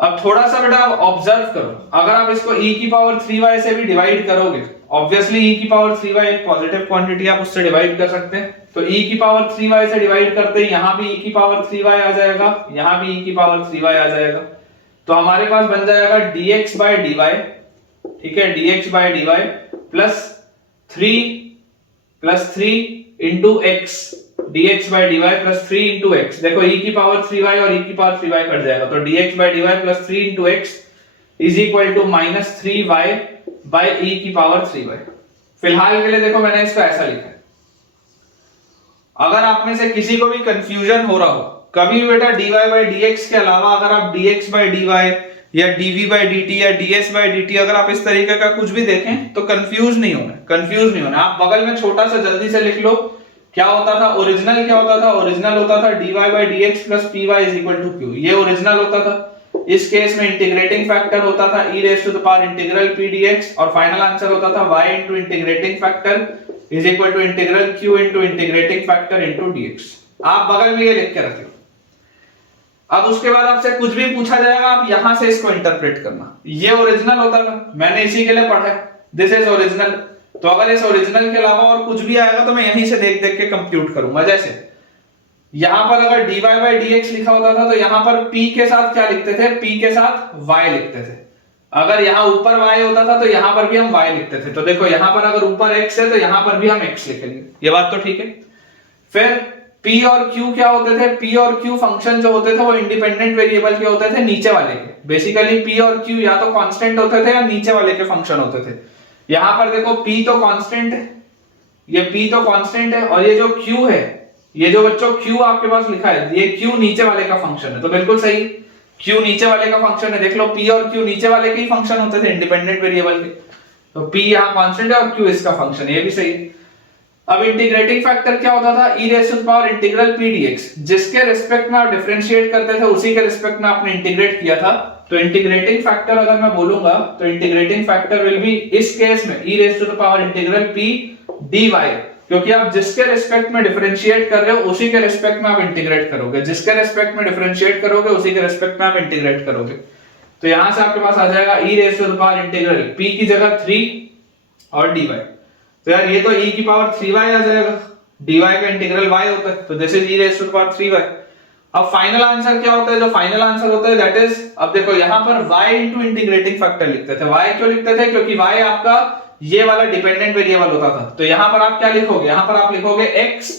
अब थोड़ा सा बेटा आप ऑब्जर्व करो, अगर आप इसको e की पावर 3y से भी डिवाइड करोगे, ऑब्वियसली e की पावर 3y एक पॉजिटिव क्वांटिटी, आप उससे डिवाइड कर सकते हैं। तो e की पावर 3y से डिवाइड करते हैं, यहां भी e की पावर 3y आ जाएगा, यहां भी e की पावर 3y आ जाएगा। तो हमारे पास बन जाएगा dx by dy, ठीक है, dx by dy plus 3 into x, dx by dy plus 3 into x। देखो e की पावर 3y और e की पावर 3y कट जाएगा, तो dx by dy plus 3 into x is equal to minus 3y by e की power 3y। फिलहाल के लिए देखो मैंने इसको ऐसा लिखा है। अगर आप में से किसी को भी कंफ्यूजन हो रहा हो कभी भी बेटा dy by dx के अलावा अगर आप dx by dy या dv by dt या ds by dt अगर आप इस तरीके का कुछ भी देखें तो कंफ्यूज नहीं होना। आप बगल में छोटा सा जल्दी से लिख लो, क्या होता था ओरिजिनल, क्या होता था ओरिजिनल होता था dy by dx plus py is equal to q, ये ओरिजिनल होता था। इस केस में इंटीग्रेटिंग फैक्टर होता था e raised to the power integral p dx और फाइनल आंसर होता था y into integrating factor is equal to integral q into integrating factor into dx। आप बगल में ये लिख के रखिए। अब उसके बाद आपसे कुछ भी पूछा जाएगा, आप यहां से इसको इंटरप्रेट करना। ये ओरिजिनल होता था, मैंने इसी के लिए पढ़ा है, दिस इज ओरिजिनल। तो अगर इस ओरिजिनल के अलावा और कुछ भी आएगा तो मैं यहीं से देख देख के कंप्यूट करूंगा। जैसे यहां पर अगर dy by dx लिखा होता था तो यहां पर p के साथ क्या लिखते थे, p के साथ y लिखते थे। अगर यहां ऊपर y होता था तो यहां पर भी हम y लिखते थे। तो देखो यहां पर अगर ऊपर x है तो यहां पर भी हम x लिखेंगे, ये बात तो ठीक है। फिर p और q क्या होते थे, p और q फंक्शन जो होते थे वो इंडिपेंडेंट वेरिएबल के होते थे, नीचे वाले के। बेसिकली p और q या तो कांस्टेंट होते थे या नीचे वाले के फंक्शन होते थे। यहां पर देखो p तो कांस्टेंट है, ये p तो कांस्टेंट है, और ये जो q है, ये जो बच्चों q आपके पास लिखा है, ये q नीचे वाले का फंक्शन है। तो बिल्कुल सही, q नीचे वाले का फंक्शन है। देख लो p और q नीचे वाले के ही फंक्शन होते थे, इंडिपेंडेंट वेरिएबल के। तो p यहां कांस्टेंट है और q इसका फंक्शन है, ये भी सही है। अब इंटीग्रेटिंग फैक्टर क्या होता था, e raised to the power integral p dx, जिसके रिस्पेक्ट में आप डिफरेंशिएट करते थे उसी के रिस्पेक्ट में आपने इंटीग्रेट किया था। तो इंटीग्रेटिंग फैक्टर अगर मैं बोलूंगा तो इंटीग्रेटिंग फैक्टर विल बी इस केस में e raised to the power integral p dy, क्योंकि आप जिसके रिस्पेक्ट में डिफरेंशिएट कर रहे हो उसी के रिस्पेक्ट में आप इंटीग्रेट करोगे, जिसके रिस्पेक्ट में डिफरेंशिएट करोगे उसी के रिस्पेक्ट में आप इंटीग्रेट करोगे। तो यहां से आपके पास आ जाएगा e raised to the power integral p की जगह 3 और dy। तो यार ये तो e की पावर 3y आ जाएगा, dy का इंटीग्रल y होता है, तो this is e raised to the power 3y। अब फाइनल आंसर क्या होता है, जो फाइनल आंसर होता है दैट इज, अब देखो यहां पर y इनटू इंटीग्रेटिंग फैक्टर लिखते थे। y क्यों लिखते थे, क्योंकि y आपका ये वाला डिपेंडेंट वेरिएबल होता था। तो यहां पर आप क्या लिखोगे, यहां पर आप लिखोगे x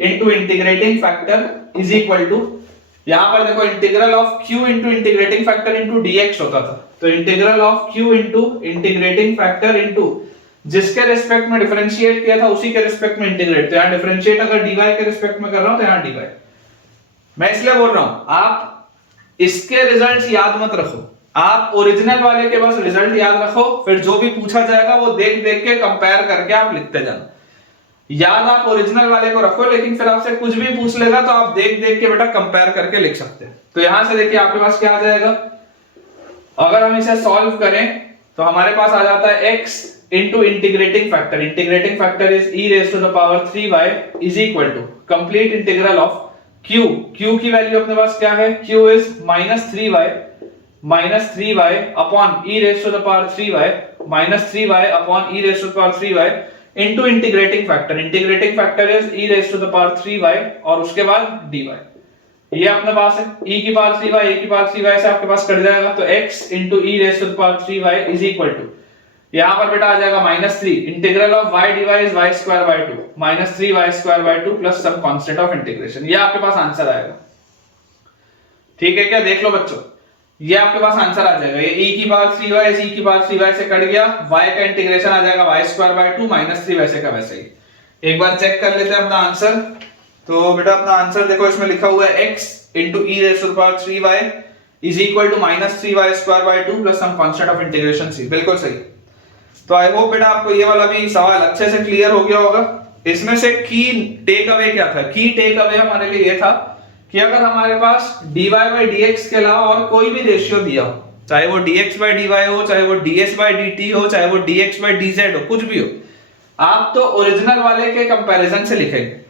into integrating factor is equal to, यहां पर देखो integral of q into integrating factor into dx होता था। तो integral of q into integrating factor into जिसके रिस्पेक्ट में डिफरेंशिएट किया था उसी के रिस्पेक्ट में इंटीग्रेट। तो यहां डिफरेंशिएट अगर dy के रिस्पेक्ट में कर रहा हूं तो यहां dy। मैं इसलिए बोल रहा हूं आप इसके रिजल्ट्स याद मत रखो, आप ओरिजिनल वाले के बस रिजल्ट याद रखो, फिर जो भी पूछा जाएगा वो देख देख के कंपेयर करके आप लिखते जाना। याद आप ओरिजिनल वाले को रखो, लेकिन फिर आपसे कुछ भी पूछ लेगा तो आप देख देख के बेटा कंपेयर करके लिख सकते हैं। तो यहां से देखिए आपके पास क्या आ जाएगा, अगर हम इसे सॉल्व करें तो हमारे पास आ जाता है x into integrating factor is e raised to the power 3y is equal to complete integral of Q की वैल्यू अपने पास क्या है, Q is -3y upon e raise to the power 3y -3y upon e raise to the power 3y into integrating factor is e raise to the power 3y और उसके बाद dy। ये अपने पास है e की पावर 3y, e की power 3y से आपके पास कट जाएगा, तो x into e raised to the power 3y is equal to, यहां पर बेटा आ जाएगा -3 integral of y dy is y square by 2 -3y square by 2 plus some constant of integration. ये आपके पास आंसर आएगा। ठीक है क्या, देख लो बच्चों, ये आपके पास आंसर आ जाएगा। ये e की पावर 3y e की पावर 3y से कट गया, y का इंटीग्रेशन आ जाएगा y square by 2 -3 वैसे का वैसे ही। एक बार चेक कर लेते हैं अपना आंसर। तो बेटा अपना आंसर देखो, इसमें लिखा हुआ है x into e raised to the power 3y is equal to -3y square by 2 plus some constant of integration c। बिल्कुल सही। तो आई होप बेटा आपको ये वाला भी सवाल अच्छे से क्लियर हो गया होगा। इसमें से की टेक अवे क्या था, की टेक अवे हमारे लिए ये था कि अगर हमारे पास dy by dx के अलावा और कोई भी रेशियो दिया हो, चाहे वो dx by dy हो, चाहे वो ds by dt हो, चाहे वो dx by dz हो, कुछ भी हो, आप तो ओरिजिनल वाले के कंपैरिजन से लिखेंगे।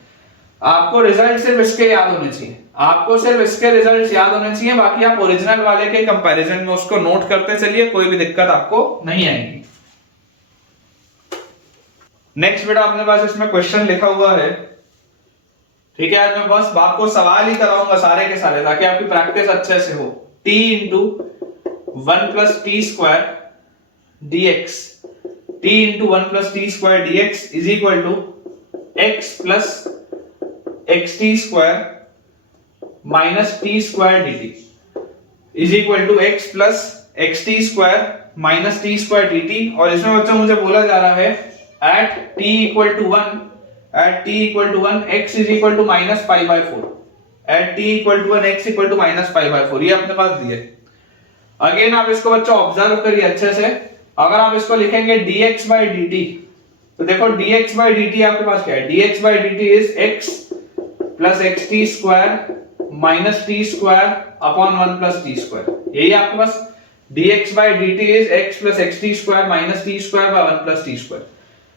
आपको रिजल्ट सिर्फ इसके याद होने चाहिए, आपको सिर्फ इसके रिजल्ट्स याद होने चाहिए, बाकी आप ओरिजिनल वाले के कंपैरिजन में उसको नोट करते चलिए, कोई भी दिक्कत आपको नहीं आएगी। नेक्स्ट बेटा अपने पास इसमें क्वेश्चन लिखा हुआ है। ठीक है, आज मैं बस आपको सवाल ही कराऊंगा सारे के सारे, ताकि आपकी प्रैक्टिस अच्छे से हो। t into 1 plus t square dx, t into 1 plus t square dx is equal to x plus xt square minus t square dt is equal to x plus xt square minus t square dt। और इसमें बच्चों मुझे बोला जा रहा है at t equal to 1 x is equal to minus pi by 4, at t equal to 1 x equal to minus pi by 4, ये अपने पास दिए। अगेन आप इसको बच्चों ऑब्जर्व करिए अच्छे से। अगर आप इसको लिखेंगे dx by dt, तो देखो dx by dt आपके पास क्या है, dx by dt is x plus xt square minus t square upon 1 plus t square. यही आपके पास dx by dt is x plus xt square minus t square by 1 plus t square.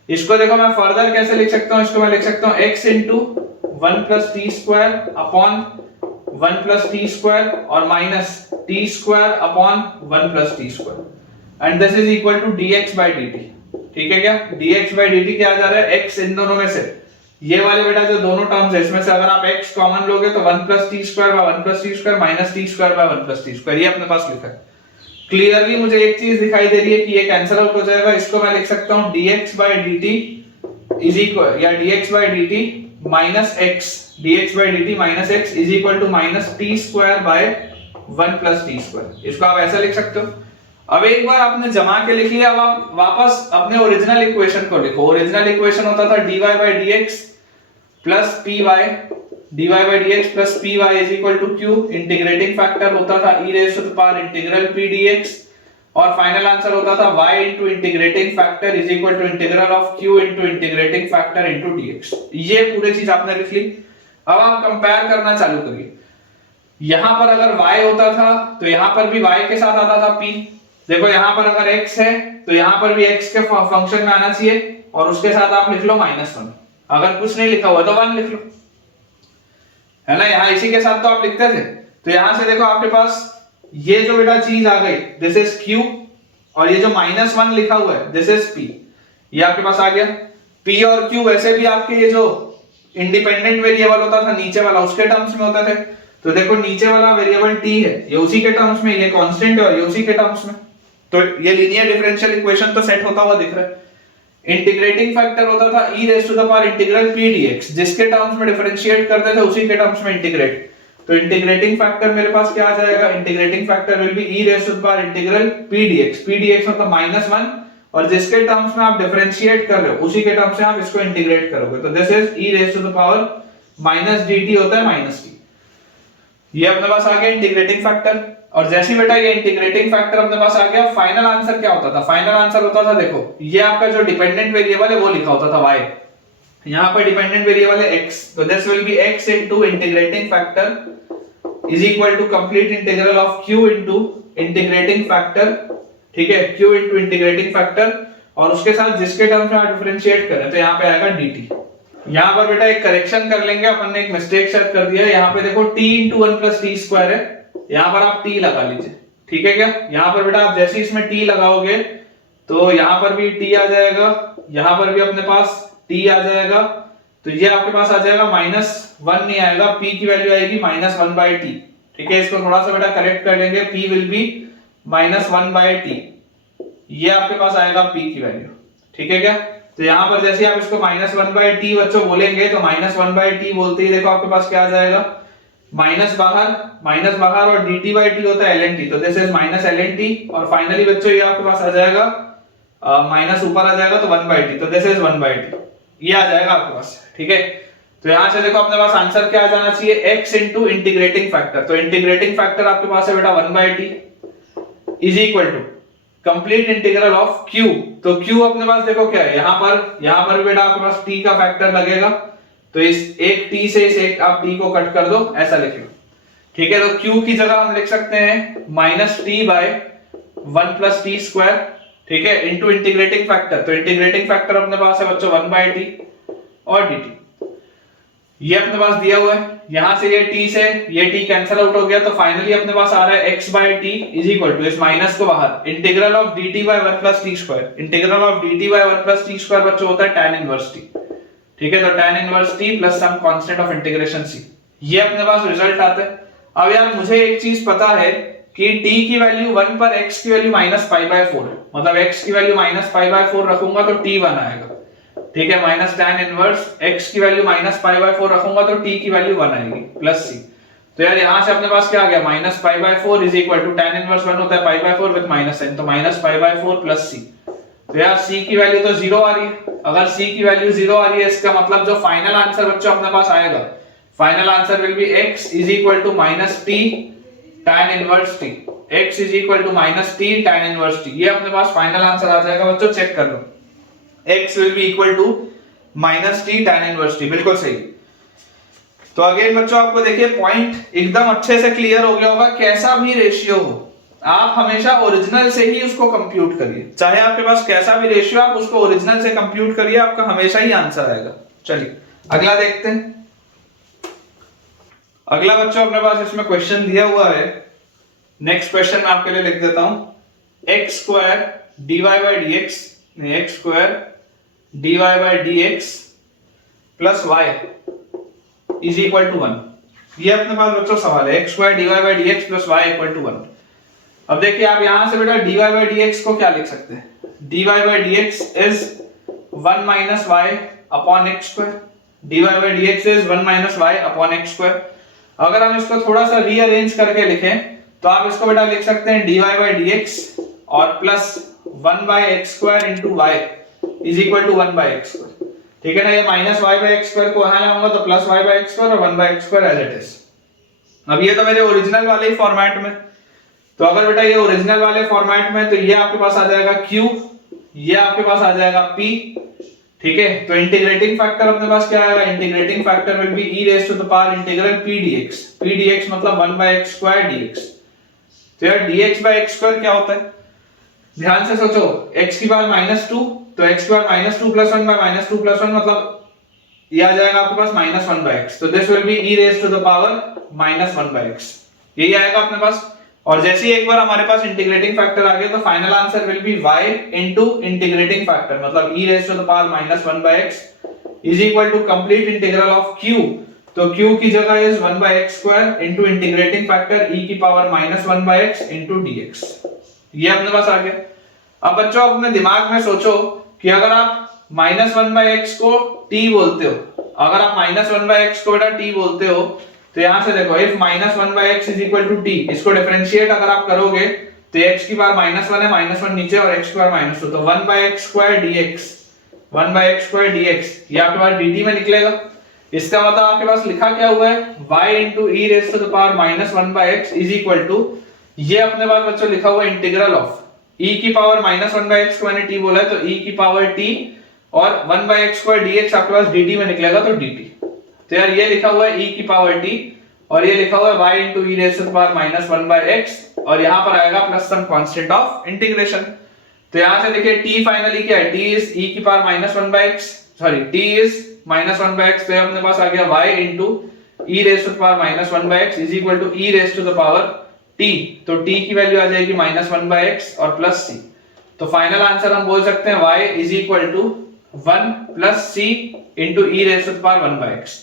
इसको देखो मैं further कैसे लिख सकता हूं, इसको मैं लिख सकता हूं x into 1 plus t square upon 1 plus t square और minus t square upon 1 plus t square and this is equal to dx by dt। ठीक है क्या, dx by dt क्या आ जा रहा है, x इन दोनों में से, ये वाले बेटा जो दोनों टर्म्स है इसमें से अगर आप x कॉमन लोगे तो 1 plus t square by 1 plus t square minus t square by 1 plus t square, ये अपने पास लिखा है। क्लियरली मुझे एक चीज दिखाई दे रही है कि ये कैंसिल आउट हो जाएगा। इसको मैं लिख सकता हूं dx by dt is equal, या dx by dt minus x, dx by dt minus x is equal to minus t square by 1 plus t square. इसको आप ऐसा लिख सकते हो। अब एक बार आपने जमा के लिख लिया, अब आप वापस अपने ओरिजिनल इक्वेशन को लिखो। ओरिजिनल इक्वेशन होता था dy by dx plus py, dy by dx plus py is equal to q, integrating factor होता था e raise to the power integral p dx और फाइनल आंसर होता था y into integrating factor is equal to integral of q into integrating factor into dx। ये पूरी चीज आपने लिख ली। अब आप कंपेयर करना चालू करिए। यहां पर अगर y होता था तो यहां पर भी y के साथ आता था p। देखो यहां पर अगर x है तो यहां पर भी x के फंक्शन में आना चाहिए और उसके साथ आप लिख लो -1। अगर कुछ नहीं लिखा हुआ तो 1 लिख लो, है ना। यहां इसी के साथ तो आप लिखते थे। तो यहां से देखो आपके पास ये जो बेटा चीज आ गई, दिस इज q, और ये जो -1 लिखा हुआ है दिस इज p, ये आपके पास आ गया। p और q वैसे भी आपके ये जो इंडिपेंडेंट वेरिएबल होता था नीचे वाला, उसके टर्म्स में होता थे। तो देखो नीचे वाला वेरिएबल t है, ये उसी के टर्म्स में, ये कांस्टेंट है और ये उसी के टर्म्स में। तो ये लीनियर डिफरेंशियल इक्वेशन तो सेट होता हुआ दिख रहा है। इंटीग्रेटिंग फैक्टर होता था e raise to the power integral p dx, जिसके टर्म्स में डिफरेंशिएट करते थे उसी के टर्म्स में इंटीग्रेट। तो इंटीग्रेटिंग फैक्टर मेरे पास क्या आ जाएगा, integrating factor will be e raise to the power integral p dx मतलब -1, और जिसके टर्म्स में आप डिफरेंशिएट कर रहे हो उसी के टर्म्स में आप इसको इंटीग्रेट करोगे। तो this is e raise to the power minus dt होता है -t। ये अपने पास आ गया इंटीग्रेटिंग फैक्टर। और जैसे बेटा ये इंटीग्रेटिंग फैक्टर अपने पास आ गया, फाइनल आंसर क्या होता था, फाइनल आंसर होता था, देखो ये आपका जो डिपेंडेंट वेरिएबल है वो लिखा होता था y, यहां पर डिपेंडेंट वेरिएबल है x, तो this will be x into integrating factor is equal to complete integral of q into integrating factor. ठीक है, q इनटू इंटीग्रेटिंग फैक्टर और उसके साथ जिसके टर्म्स में आप डिफरेंशिएट करें तो यहां पे आएगा dt। यहाँ पर बेटा एक करेक्शन कर लेंगे, अपन ने एक मिस्टेक शायद कर दिया है। यहाँ पे देखो t into one plus t square है, यहाँ पर आप t लगा लीजिए, ठीक है क्या। यहाँ पर बेटा आप जैसे इसमें t लगाओगे तो यहाँ पर भी t आ जाएगा, यहाँ पर भी अपने पास t आ जाएगा, तो ये आपके पास आ जाएगा -1 नहीं आएगा, p की वैल्यू आएगी -1/t, ठीक है। इसको थोड़ा सा बेटा करेक्ट कर लेंगे, p विल बी -1/t, ये आपके पास आएगा p की वैल्यू, ठीक है क्या। तो यहाँ पर जैसे आप इसको -1/t बच्चों बोलेंगे तो -1/t बोलते ही देखो आपके पास क्या आ जाएगा, माइनस बाहर और dt/t होता है ln t, तो दिस इज -ln t, और फाइनली बच्चों ये आपके पास आ जाएगा माइनस ऊपर आ जाएगा तो 1/t, तो दिस इज 1/t, ये आ जाएगा आपके पास, ठीक है। तो यहां से देखो अपने पास आंसर क्या आ जाना चाहिए, x इंटू इंटीग्रेटिंग फैक्टर, तो इंटीग्रेटिंग फैक्टर आपके पास है बेटा 1/t is equal to complete integral of q, तो q अपने पास देखो क्या है, यहाँ पर बेटा आपके पास t का फैक्टर लगेगा, तो इस एक t से इस एक आप t को कट कर दो, ऐसा लिख लो, ठीक है। तो q की जगह हम लिख सकते हैं -t/1 + t², ठीक है, इनटू इंटीग्रेटिंग फैक्टर, तो इंटीग्रेटिंग फैक्टर अपने पास है बच्चों 1/t और dt, ये अपने पास दिया हुआ है। यहां से ये t से ये t कैंसिल आउट हो गया, तो फाइनली अपने पास आ रहा है x/t इज इक्वल टू, इस माइनस को बाहर, integral of dt/1 + t², integral of dt/1 + t² बच्चों होता है tan इनवर्स t, ठीक है। तो tan inverse t plus some constant of integration c, ये अपने पास रिजल्ट आता है। अब यार मुझे एक चीज पता है कि t की वैल्यू 1 पर x की वैल्यू -π/4 है, मतलब x की वैल्यू -π/4 रखूंगा तो t 1 आएगा, ठीक है, माइनस tan इनवर्स x की वैल्यू -π/4 रखूंगा तो t की वैल्यू 1 आएगी प्लस c, तो यार यहां से अपने पास क्या आ गया, -π/4 is equal to tan inverse 1 होता है π/4 विद माइनस n, तो -π/4 प्लस c, तो यार c की वैल्यू तो 0 आ रही है। अगर c की वैल्यू 0 आ रही है, इसका मतलब जो फाइनल आंसर बच्चों अपने पास आएगा, final answer will be x is equal to -t tan inverse t, x is equal to -t tan inverse t, ये अपने पास फाइनल आंसर आ जाएगा बच्चों, चेक कर लो, x will be equal to -t tan inverse t, बिल्कुल सही। तो अगेन बच्चों आपको देखिए पॉइंट एकदम अच्छे से क्लियर हो गया होगा, कैसा भी रेशियो हो आप हमेशा ओरिजिनल से ही उसको कंप्यूट करिए, चाहे आपके पास कैसा भी रेशियो, आप उसको ओरिजिनल से कंप्यूट करिए, आपका हमेशा ही आंसर आएगा। चलिए अगला देखते हैं। अगला बच्चों अपने पास इसमें क्वेश्चन दिया हुआ है, नेक्स्ट क्वेश्चन मैं आपके लिए लिख देता हूं, x² dy/dx plus y is equal to 1, ये अपने पास बच्चों सवाल है, x² dy/dx plus y equal to 1। अब देखिए आप यहां से बेटा dy/dx को क्या लिख सकते हैं, dy/dx is 1 - y upon x², dy/dx is 1 - y upon x²। अगर हम इसको थोड़ा सा रीअरेंज करके लिखें तो आप इसको बेटा लिख सकते हैं dy/dx और plus 1/x² into y is equal to 1/x², ठीक है ना। ये -y/x² को यहां लाऊंगा तो प्लस y/x² और 1/x² एज इट इज। अब ये तो मेरे ओरिजिनल वाले ही फॉर्मेट में, तो अगर बेटा ये ओरिजिनल वाले फॉर्मेट में, तो ये आपके पास आ जाएगा q, ये आपके पास आ जाएगा p, ठीक है। तो इंटीग्रेटिंग फैक्टर अपने पास क्या आएगा, integrating factor will be e⁻⁻ integral p dx मतलब 1/x² dx। तो यार dx/x² क्या होता है, ध्यान से सोचो, x की पावर -2, तो x की पावर -2 + 1/-2 + 1 मतलब ये आ जाएगा आपके पास -1/x, तो this will be e⁻⁻ -1/x, यही आएगा अपने पास। और जैसे ही एक बार हमारे पास इंटीग्रेटिंग फैक्टर आ गया तो final answer will be y into integrating factor मतलब e⁻⁻1/x is equal to complete integral of q, तो q की जगह is 1/x² into integrating factor e⁻−1/x into dx, ये अपने पास आ गया। अब बच्चों अपने दिमाग में सोचो कि अगर आप -1/x को t बोलते हो, अगर आप -1/x को बेटा t बोलते हो, तो यहां से देखो if -1/x is equal to t, इसको डिफरेंशिएट अगर आप करोगे तो x की पावर -1 है, -1 नीचे और x की पावर -2, तो 1/x² dx, 1/x² dx ये आपके पास dt में निकलेगा। इसका मतलब आपके पास लिखा क्या हुआ है, y into e⁻−1/x is equal to, ये अपने पास बच्चों लिखा हुआ है इंटीग्रल ऑफ e की पावर -1/x को मैंने t बोला है, तो e की पावर t और 1/x² dx आपके पास dt में निकलेगा तो dt। तो यार ये लिखा हुआ है e की पावर t और ये लिखा हुआ है y इनटू e⁻−1/x और यहां पर आएगा plus some constant of integration. तो यहां से देखिए t फाइनली क्या है, t इज e की power -1/x, sorry t is -1/x, तो अपने पास आ गया y into e raise to the power -1/x is equal to e raise to the power t, तो t की वैल्यू आ जाएगी -1/x और प्लस c, तो फाइनल आंसर हम बोल सकते हैं y is equal to 1 plus c into e raise to the power 1/x।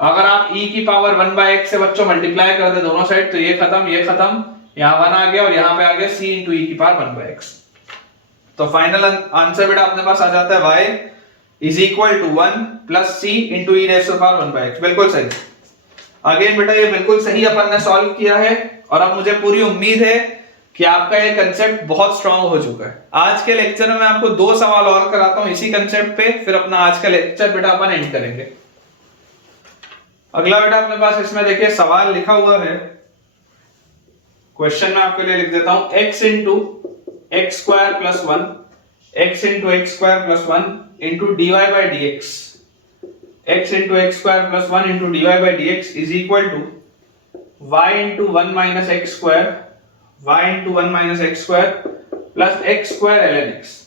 अगर आप e की पावर 1/x से बच्चों मल्टीप्लाई कर दे दोनों साइड, तो ये खत्म, यहाँ 1 आ गया और यहाँ पे आ गया c इंटू e की पावर 1/x। तो फाइनल आंसर बेटा अपने पास आ जाता है y is equal to 1 plus c into e raise to the power 1/x। बिल्कुल सही। अगेन बेटा ये बिल्कुल सही अपन ने सॉल्व किया है, और अब मुझे पूरी उम्मीद है कि आपका ये कंसेप्ट बहुत स्ट्रांग हो चुका है। आज के लेक्चर में मैं आपको 2 सवाल और कराता हूं इसी कंसेप्ट पे, फिर अपना आज का लेक्चर बेटा अपन एंड करेंगे। अगला बेटा अपने पास इसमें देखिए सवाल लिखा हुआ है, क्वेश्चन मैं आपके लिए लिख देता हूं, x into x square plus 1 x into x square plus 1 into dy by dx, x into x square plus 1 into dy by dx is equal to y into 1 minus x square, y into 1 minus x square plus x square ln x।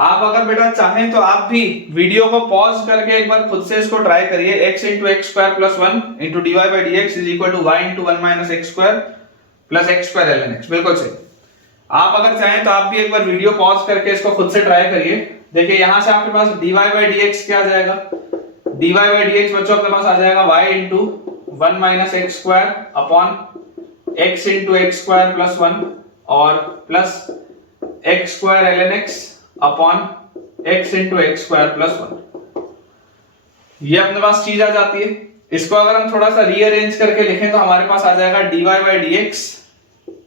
आप अगर बेटा चाहें तो आप भी video को pause करके एक बार खुद से इसको ट्राई करिए। x into x square plus 1 into dy by dx is equal to y into 1 minus x square plus x square ln x। बिल्कुल सही। आप अगर चाहें तो आप भी एक बार वीडियो पॉज करके इसको खुद से ट्राई करिए। देखिए यहां से आपके पास dy बाई dx क्या आ जाएगा, dy बाई dx बच्चों अपने पास आ जाएगा y into 1 minus x square upon x into x square plus 1 और plus x square ln x upon x into x square plus 1। ये अपने पास चीज आ जाती है। इसको अगर हम थोड़ा सा रीअरेंज करके लिखें तो हमारे पास आ जाएगा dy बाई dx,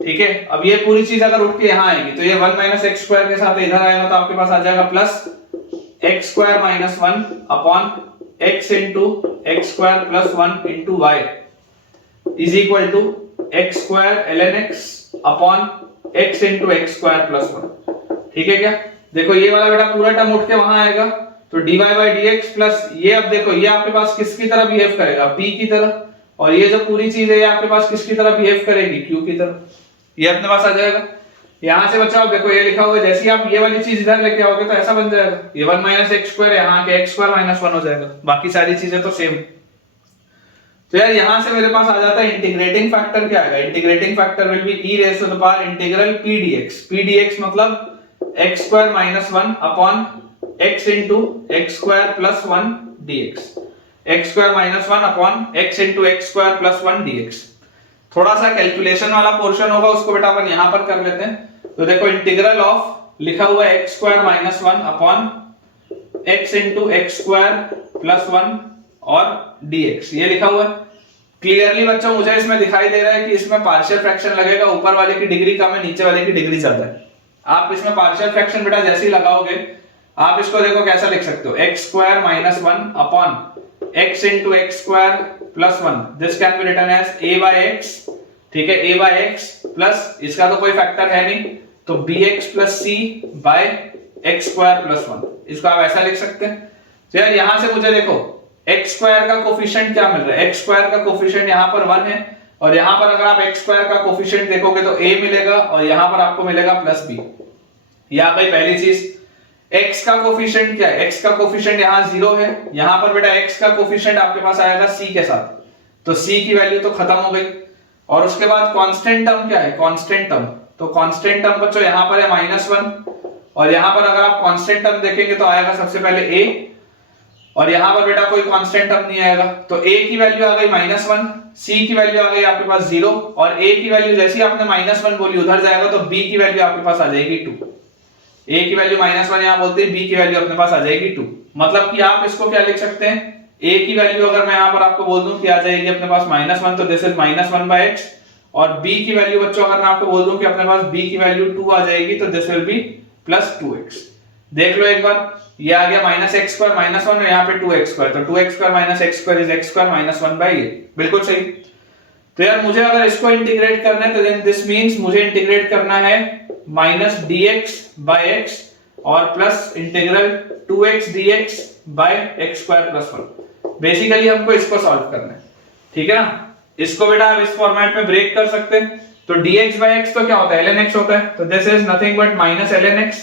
ठीक है। अब ये पूरी चीज अगर उठ के यहाँ आएगी तो ये 1 माइनस एक्स स्क्वायर के साथ इधर आएगा, तो आपके पास आ जाएगा plus x square minus 1 upon x into x square plus 1 into y is equal to x square ln x upon x into x square plus 1। ठीक है क्या? देखो ये वाला बेटा पूरा टर्म उठ के वहां आएगा, तो dy बाई dx प्लस ये, अब देखो ये आपके पास किसकी तरह बिहेव करेगा, p की तरह, और ये जो पूरी चीज है ये आपके पास किसकी तरह बिहेव करेगी, q की तरह। ये अपने पास आ जाएगा। यहां से बच्चों आप देखो ये लिखा हुआ है, जैसे आप ये वाली चीज इधर लेके आओगे तो ऐसा बन जाएगा, ये 1 माइनस एक्स स्क्वायर यहाँ के एक्स स्क्वायर माइनस 1 हो जाएगा, बाकी सारी चीजें तो सेम। तो यार यहां से मेरे पास आ जाता है इंटीग्रेटिंग फैक्टर क्या आएगा, integrating factor will be e raise to the power integral p dx। p dx मतलब x square minus 1 upon x into x square plus 1 dx, x square minus 1 upon x into x square plus 1 dx। थोड़ा सा calculation वाला portion होगा, उसको बेटा अपन यहां पर कर लेते हैं। तो देखो इंटीग्रल ऑफ लिखा हुआ है x square minus 1 upon x into x square plus 1 और dx, ये लिखा हुआ है क्लियरली बच्चों। मुझे इसमें दिखाई दे रहा है कि इसमें पार्शियल फ्रैक्शन लगेगा, ऊपर वाले की डिग्री कम है, नीचे वाले की डिग्री ज्यादा है। आप इसमें पार्शियल फ्रैक्शन बेटा जैसे ही लगाओगे, आप इसको देखो कैसा लिख सकते हो, x square minus 1 upon x into x square plus 1, this can be written as a by x, ठीक है, a बाय x प्लस इसका तो कोई फैक्टर है नहीं, तो bx plus c by x square plus 1, इसको आप ऐसा लिख सकते हैं। तो यार यहां से मुझे देखो एक्स स्क्वायर का कोफिशिएंट क्या मिल रहा है, एक्स स्क्वायर का कोफिशिएंट यहाँ पर 1 है, और यहाँ पर अगर आप एक्स स्क्वायर का कोफिशिएंट देखोगे तो a मिलेगा और यहाँ पर आपको मिलेगा प्लस b। ये आ गई पहली चीज। x का कोफिशिएंट क्या है, x का कोफिशिएंट यहाँ 0 है, यहाँ पर बेटा x का कोफिशिएंट आपके पास आएगा c के साथ, तो c की वैल्यू तो खत्म हो गई। और उसके बाद कांस्टेंट टर्म क्या है, कांस्टेंट टर्म, तो कांस्टेंट टर्म बच्चों यहाँ पर है -1, और यहाँ पर अगर आप कांस्टेंट टर्म देखेंगे तो आएगा सबसे पहले a, और यहाँ पर बेटा कोई कांस्टेंट टर्म नहीं आएगा, तो a की वैल्यू आ गई -1, c की वैल्यू आ गई आपके पास 0, और a की वैल्यू जैसे ही आपने -1 बोली उधर जाएगा, तो b की वैल्यू आपके पास आ जाएगी 2। a की वैल्यू -1 यहाँ बोलते हैं, b की वैल्यू अपने पास आ जाएगी 2। मतलब कि आप इसको क्या लिख सकते हैं, a की वैल्यू अगर मैं यहाँ पर आपको बोल दूं कि आ जाएगी अपने पास -1, तो दिस इज -1/x, और b की वैल्यू बच्चों अगर मैं आपको बोल दूं कि अपने पास b की वैल्यू 2 आ जाएगी, तो दिस विल बी +2x। देख लो एक बार, ये आ गया -x स्क्वायर -1 और यहाँ पे 2x स्क्वायर, तो 2x square -x square is x square -1/a, बिल्कुल सही। तो यार मुझे अगर इसको इंटीग्रेट करना है तो देन दिस मींस मुझे इंटीग्रेट करना है -dx/x और plus integral 2x dx by x square plus 1। Basically हमको इसको सॉल्व करना है, ठीक है ना। इसको बेटा आप इस फॉर्मेट में ब्रेक कर सकते हैं। तो dx/x तो क्या होता है, ln x होता है, तो this is nothing but -ln x,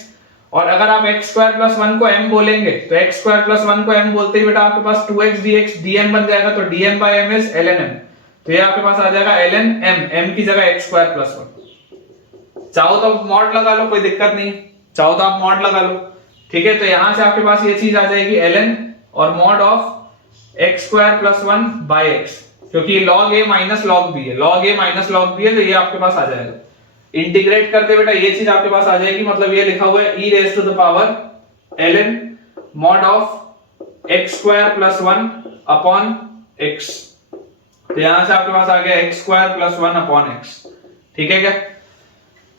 और अगर आप x स्क्वायर प्लस 1 को m बोलेंगे तो x स्क्वायर प्लस 1 को m बोलते ही बेटा आपके पास 2x dx dm बन जाएगा, तो dm by m is ln m, तो ये आपके पास आ जाएगा ln m, m की जगह x स्क्वायर प्लस 1। चाहो तो मॉड लगा लो, कोई दिक्कत नहीं, चाहो तो आप मॉड लगा लो, ठीक है। तो यहां से आपके पास ये चीज आ जाएगी ln और mod of x square plus 1 by x, क्योंकि log a minus log b है, log a minus log b है, तो ये आपके पास आ जाएगा। इंटीग्रेट करते बेटा ये चीज आपके पास आ जाएगी, मतलब ये लिखा हुआ है e raise to the power ln mod of x square plus 1 upon x, तो यहां से आपके पास आ गया x square plus 1 upon x, ठीक है क्या।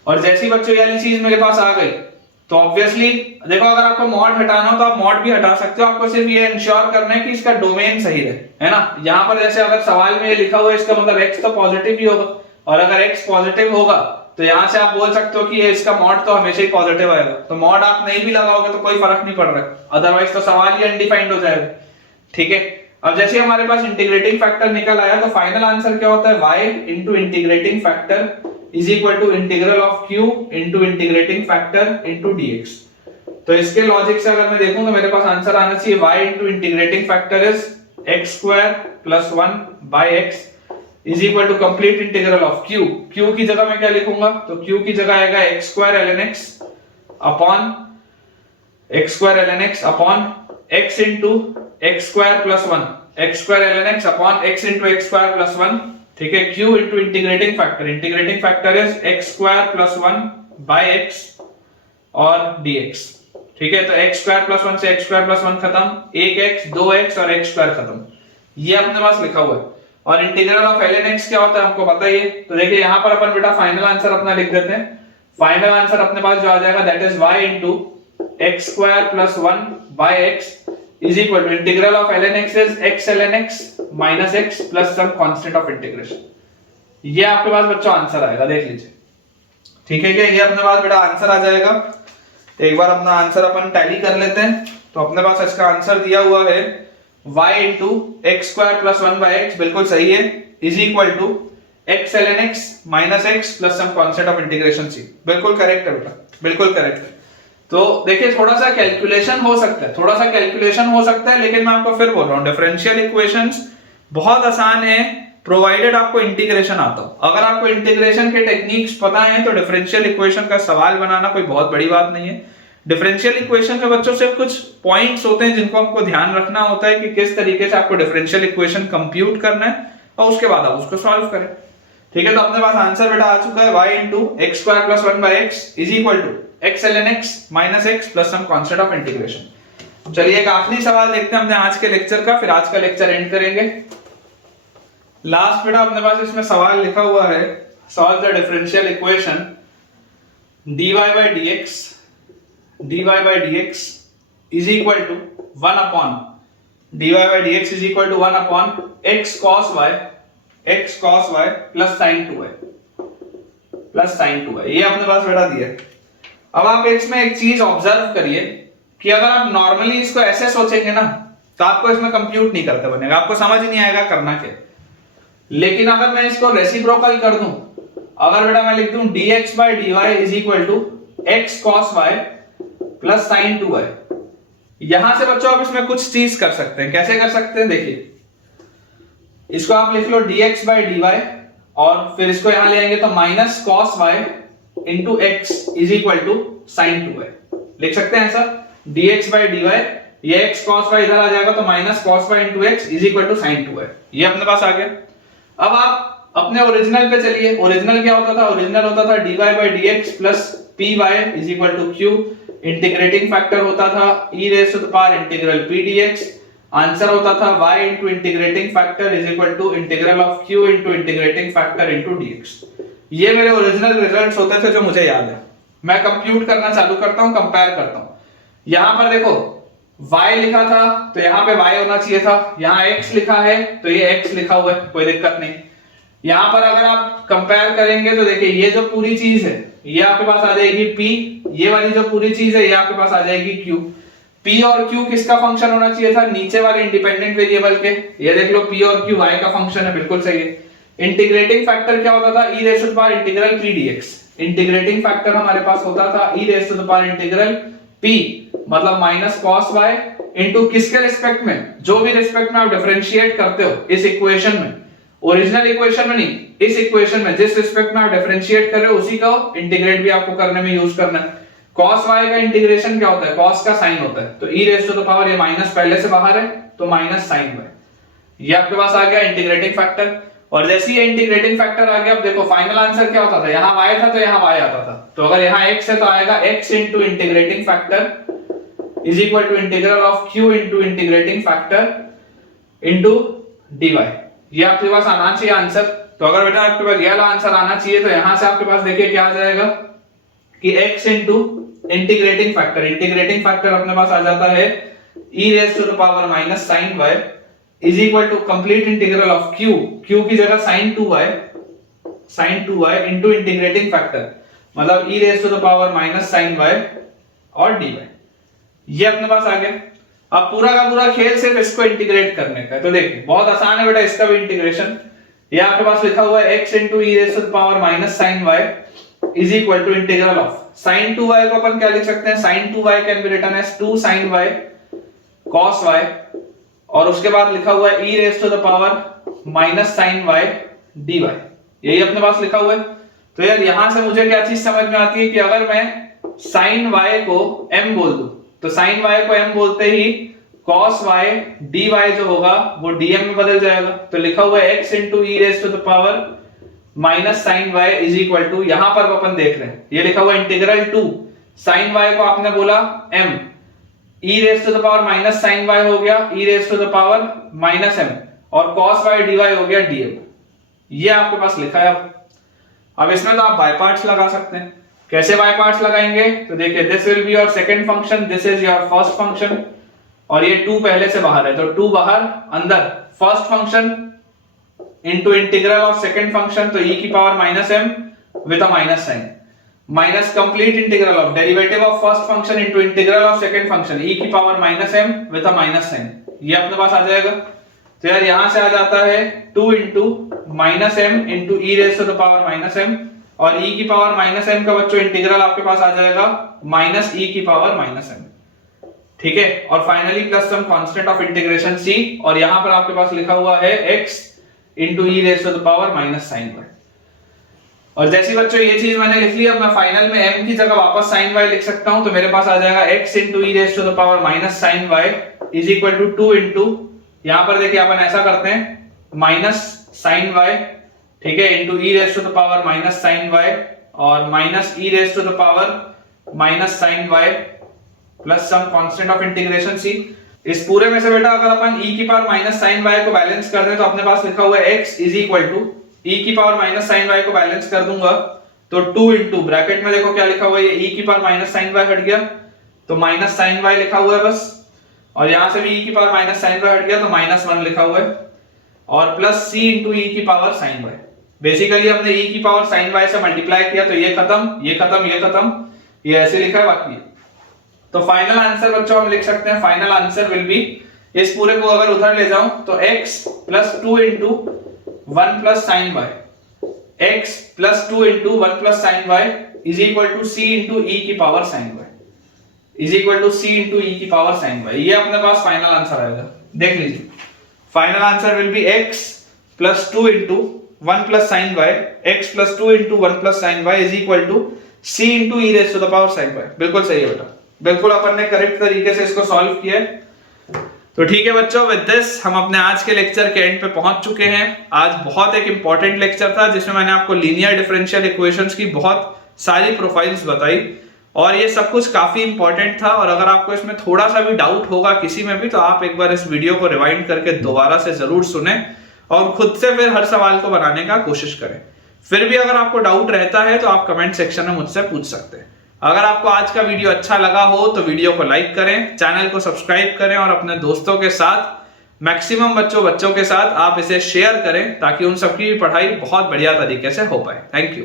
और जैसी बच्चों ये वाली चीज मेरे पास आ गई तो ऑब्वियसली देखो, अगर आपको मॉड हटाना हो तो आप मॉड भी हटा सकते हो, आपको सिर्फ ये इंश्योर करना है कि इसका डोमेन सही रहे, है ना। यहां पर जैसे अगर सवाल में ये लिखा हुआ है इसका मतलब x तो पॉजिटिव ही होगा, और अगर x पॉजिटिव होगा तो यहां से आप बोल सकते हो कि ये इसका मॉड तो हमेशा ही पॉजिटिव आएगा, तो मॉड आप नहीं भी लगाओगे तो कोई फर्क नहीं पड़ रहा, अदरवाइज तो सवाल ही अनडिफाइंड हो जाएगा, ठीक है। अब जैसे हमारे पास इंटीग्रेटिंग फैक्टर निकल आया तो फाइनल आंसर क्या होता है, y into integrating factor is equal to integral of q into integrating factor into dx। तो इसके लॉजिक से अगर मैं देखूं तो मेरे पास आंसर आना चाहिए y into integrating factor is x square plus 1 by x is equal to complete integral of q, q की जगह मैं क्या लिखूंगा, तो q की जगह आएगा x square ln x upon x square ln x upon x into x square plus 1, x square ln x upon x into x square plus 1, ठीक है। q into integrating factor is x square plus 1 by x और dx, ठीक है। तो x square plus 1 से x square plus 1 खत्म, 1x 2x और x square खत्म, ये अपने पास लिखा हुआ है। और इंटीग्रल ऑफ ln x क्या होता है हमको पता ही है, तो देखिए यहां पर अपन बेटा फाइनल आंसर अपना लिख देते हैं। फाइनल आंसर अपने पास जो आ जाएगा that is y into x square plus 1 by x is equal to integral of ln x is x ln x minus x plus some constant of integration. ये आपके पास बच्चों आंसर आएगा, देख लीजिए, ठीक है क्या। ये अपने पास बेटा आंसर आ जाएगा। एक बार अपना आंसर अपन टैली कर लेते हैं, तो अपने पास इसका आंसर दिया हुआ है y into x square plus 1 by x, बिल्कुल सही है, is equal to x ln x minus x plus some constant of integration c, बिल्कुल करेक्ट है बेटा, बिल्कुल करेक्ट है। तो देखिए थोड़ा सा कैलकुलेशन हो सकता है, थोड़ा सा कैलकुलेशन हो सकता है, लेकिन मैं आपको फिर बोल रहा हूं डिफरेंशियल इक्वेशंस बहुत आसान है प्रोवाइडेड आपको इंटीग्रेशन आता हो। अगर आपको इंटीग्रेशन के टेक्निक्स पता है तो डिफरेंशियल इक्वेशन का सवाल बनाना कोई बहुत बड़ी बात नहीं है। डिफरेंशियल इक्वेशन में बच्चों सिर्फ कुछ पॉइंट्स होते हैं जिनको आपको ध्यान रखना होता है कि किस तरीके से आपको डिफरेंशियल इक्वेशन कंप्यूट करना है और उसके बाद आप उसको सॉल्व करें, ठीक है। तो अपने पास आंसर बेटा आ चुका है y into x square plus 1 by x is equal to x ln x minus x plus some constant of integration. चलिए एक आखिरी सवाल देखते हैं अपने आज के लेक्चर का, फिर आज का लेक्चर एंड करेंगे। लास्ट बेटा अपने पास इसमें सवाल लिखा हुआ है, solve the differential equation dy by dx is equal to 1 upon dy by dx is equal to 1 upon x cos y plus sin 2y ये अपने पास बेटा दिया है। अब आप इसमें एक चीज ऑब्जर्व करिए कि अगर आप नॉर्मली इसको ऐसे सोचेंगे ना तो आपको इसमें कंप्यूट नहीं करते बनेगा, आपको समझ ही नहीं आएगा करना क्या। लेकिन अगर मैं इसको रेसिप्रोकल कर दूं, अगर बेटा मैं लिख दूं dx by dy is equal to x cos y plus sin 2y, यहां से बच्चों आप इसमें कुछ चीज कर सकते हैं। कैसे कर सकते हैं, देखिए इसको आप लिख लो dx by dy और फिर इसको यहां ले आएंगे तो minus cos y into x is equal to sin 2y लिख सकते हैं ऐसा। dx by dy ये x cos y इधर आ जाएगा तो minus cos y into x is equal to sin 2y, ये अपने पास आ गया। अब आप अपने ओरिजिनल पे चलिए, ओरिजिनल क्या होता था, ओरिजिनल होता था dy by dx plus py is equal to q, integrating factor होता था e raise to the power integral p dx, answer होता था y into integrating factor is equal to integral of q into integrating factor into dx। ये मेरे original results होते थे जो मुझे याद है। मैं कंप्यूट करना चालू करता हूं, कंपेयर करता हूं। यहां पर देखो y लिखा था तो यहां पे y होना चाहिए था, यहां x लिखा है तो ये x लिखा हुआ है, कोई दिक्कत नहीं। यहां पर अगर आप कंपेयर करेंगे तो देखिए ये जो पूरी चीज है ये आपके पास आ जाएगी p, ये वाली जो पूरी चीज है ये आपके पास आ जाएगी q। p और q किसका फंक्शन होना चाहिए था, नीचे वाले इंडिपेंडेंट वेरिएबल के। ये देख लो p और q y का फंक्शन है, बिल्कुल सही है। इंटीग्रेटिंग फैक्टर क्या होता था, e raise to the power integral p dx। Integrating factor हमारे पास होता था e raise to the power integral p मतलब माइनस कॉस वाई इंटू किसके रिस्पेक्ट में, जो भी रिस्पेक्ट में आप डिफरेंशिएट करते हो इस इक्वेशन में, ओरिजिनल इक्वेशन में नहीं, इस इक्वेशन में जिस रिस्पेक्ट में आप डिफरेंशिएट कर रहे हो उसी का इंटीग्रेट भी आपको करने में यूज करना है। cos y का इंटीग्रेशन क्या होता है, cos का साइन होता है, तो e raise to the power ये माइनस पहले से बाहर है तो माइनस साइन y, ये आपके पास आ गया इंटीग्रेटिंग फैक्टर। और जैसे ही इंटीग्रेटिंग फैक्टर आ गया, अब देखो फाइनल आंसर क्या होता था, यहाँ y था तो यहाँ y आता था, तो अगर यहाँ x है तो आएगा x into integrating factor is equal to integral of q into integrating factor into dy। ये आपके पास आना चाहिए आंसर। तो अगर बेटा आपके पास ये वाला आंसर आना चाहिए तो यहां से आपके पास देखिए क्या आ जाएगा कि x इंटू इंटीग्रेटिंग फैक्टर अपने पास आ जाता है e raise to the power minus sine y is equal to complete integral of q की जगह sine 2y into integrating factor मतलब e raise to the power minus sine y और dy। ये अपने पास आ गया। अब पूरा का पूरा खेल सिर्फ इसको इंटीग्रेट करने का है। तो देखिए बहुत आसान है बेटा इसका भी इंटीग्रेशन। ये आपके पास लिखा हुआ है x into e raise to the power minus sine y is equal to integral of sine 2y को अपन क्या लिख सकते हैं, sine 2y can be written as 2 sin y cos y और उसके बाद लिखा हुआ है e raise to the power minus sine y dy। यही अपने पास लिखा हुआ है। तो यार यहां से मुझे क्या चीज समझ में आती है कि अगर मैं साइन y को m बोल दूं तो साइन y को m बोलते ही cos y dy जो होगा वो dm में बदल जाएगा। तो लिखा हुआ है x into e raise to the power minus sine y is equal to, यहां पर अपन देख रहे हैं ये लिखा हुआ इंटीग्रल टू साइन y को आपने बोला m, e raise to the power minus sine y हो गया e raise to the power minus m और cos y dy हो गया dm। ये आपके पास लिखा है। अब इसमें तो आप बाय पार्ट्स लगा सकते हैं। कैसे बाय पार्ट्स लगाएंगे, तो देखिए this will be your second function, this is your first function और ये 2 पहले से बाहर है तो 2 बाहर अंदर, first function into integral of second function तो e की power minus m with a minus sine minus complete integral of derivative of first function into integral of second function e की power minus m with a minus sine. ये अपने पास आ जाएगा। तो यार यहां से आ जाता है 2 into minus m into e raise to the power minus m और e की पावर माइनस m का बच्चों इंटीग्रल आपके पास आ जाएगा माइनस e की पावर माइनस m, ठीक है। और finally plus some constant of integration c और यहां पर आपके पास लिखा हुआ है x into e raise to the power minus sine y। और जैसी बच्चों ये चीज मैंने लिख ली, अब मैं फाइनल में m की जगह वापस साइन y लिख सकता हूं तो मेरे पास आ जाएगा x into e raise to the power minus sine y is equal to 2 into, यहां पर देखिए अपन ऐसा करते हैं माइनस साइन y, ठीक है, into e raise to the power minus sine y और minus e raise to the power minus sine y plus some constant of integration c। इस पूरे में से बेटा अगर अपन e की पावर माइनस साइन y को बैलेंस कर दें तो अपने पास लिखा हुआ है x is equal to e की पावर माइनस साइन y को बैलेंस कर दूंगा तो 2 इंटू ब्रैकेट में देखो क्या लिखा हुआ है, e की पावर माइनस साइन y हट गया तो माइनस साइन y लिखा हुआ है बस, और यहां से भी e की पावर माइनस साइन y हट गया तो माइनस 1 लिखा हुआ है और प्लस c इंटू e की पावर साइन y। बेसिकली हमने e की पावर साइन y से मल्टीप्लाई किया तो ये खत्म, ये खत्म, ये खत्म, ये ऐसे लिखा है बाकी। तो फाइनल आंसर बच्चों हम लिख सकते हैं, फाइनल आंसर विल बी, इस पूरे को अगर उधर ले जाऊं तो x plus 2 into 1 plus sine y, x plus 2 into 1 plus sine y is equal to c into e की power sine y is equal to c into e की पावर साइन y। ये अपने पास फाइनल आंसर आएगा। देख लीजिए final answer will be x plus 2 into 1 plus sine y, x plus 2 into 1 plus sine y is equal to c into e raise to the power sine y। बिल्कुल सही है बेटा, बिल्कुल अपन ने करेक्ट तरीके से इसको सॉल्व किया है। तो ठीक है बच्चों, विद दिस हम अपने आज के लेक्चर के एंड पे पहुंच चुके हैं। आज बहुत एक इंपॉर्टेंट लेक्चर था जिसमें मैंने आपको लीनियर डिफरेंशियल इक्वेशंस की बहुत सारी प्रोफाइल्स बताई और ये सब कुछ काफी इंपॉर्टेंट था। और अगर आपको इसमें थोड़ा सा भी डाउट होगा किसी में भी तो आप एक बार इस वीडियो को रिवाइंड करके दोबारा से जरूर सुने और खुद से फिर हर सवाल को बनाने का कोशिश करें। फिर भी अगर आपको डाउट रहता है तो आप कमेंट सेक्शन में मुझसे पूछ सकते हैं। अगर आपको आज का वीडियो अच्छा लगा हो तो वीडियो को लाइक करें, चैनल को सब्सक्राइब करें और अपने दोस्तों के साथ, मैक्सिमम बच्चों के साथ आप इसे शेयर करें ताकि उन सबकी भी पढ़ाई बहुत बढ़िया तरीके से हो पाए। Thank you.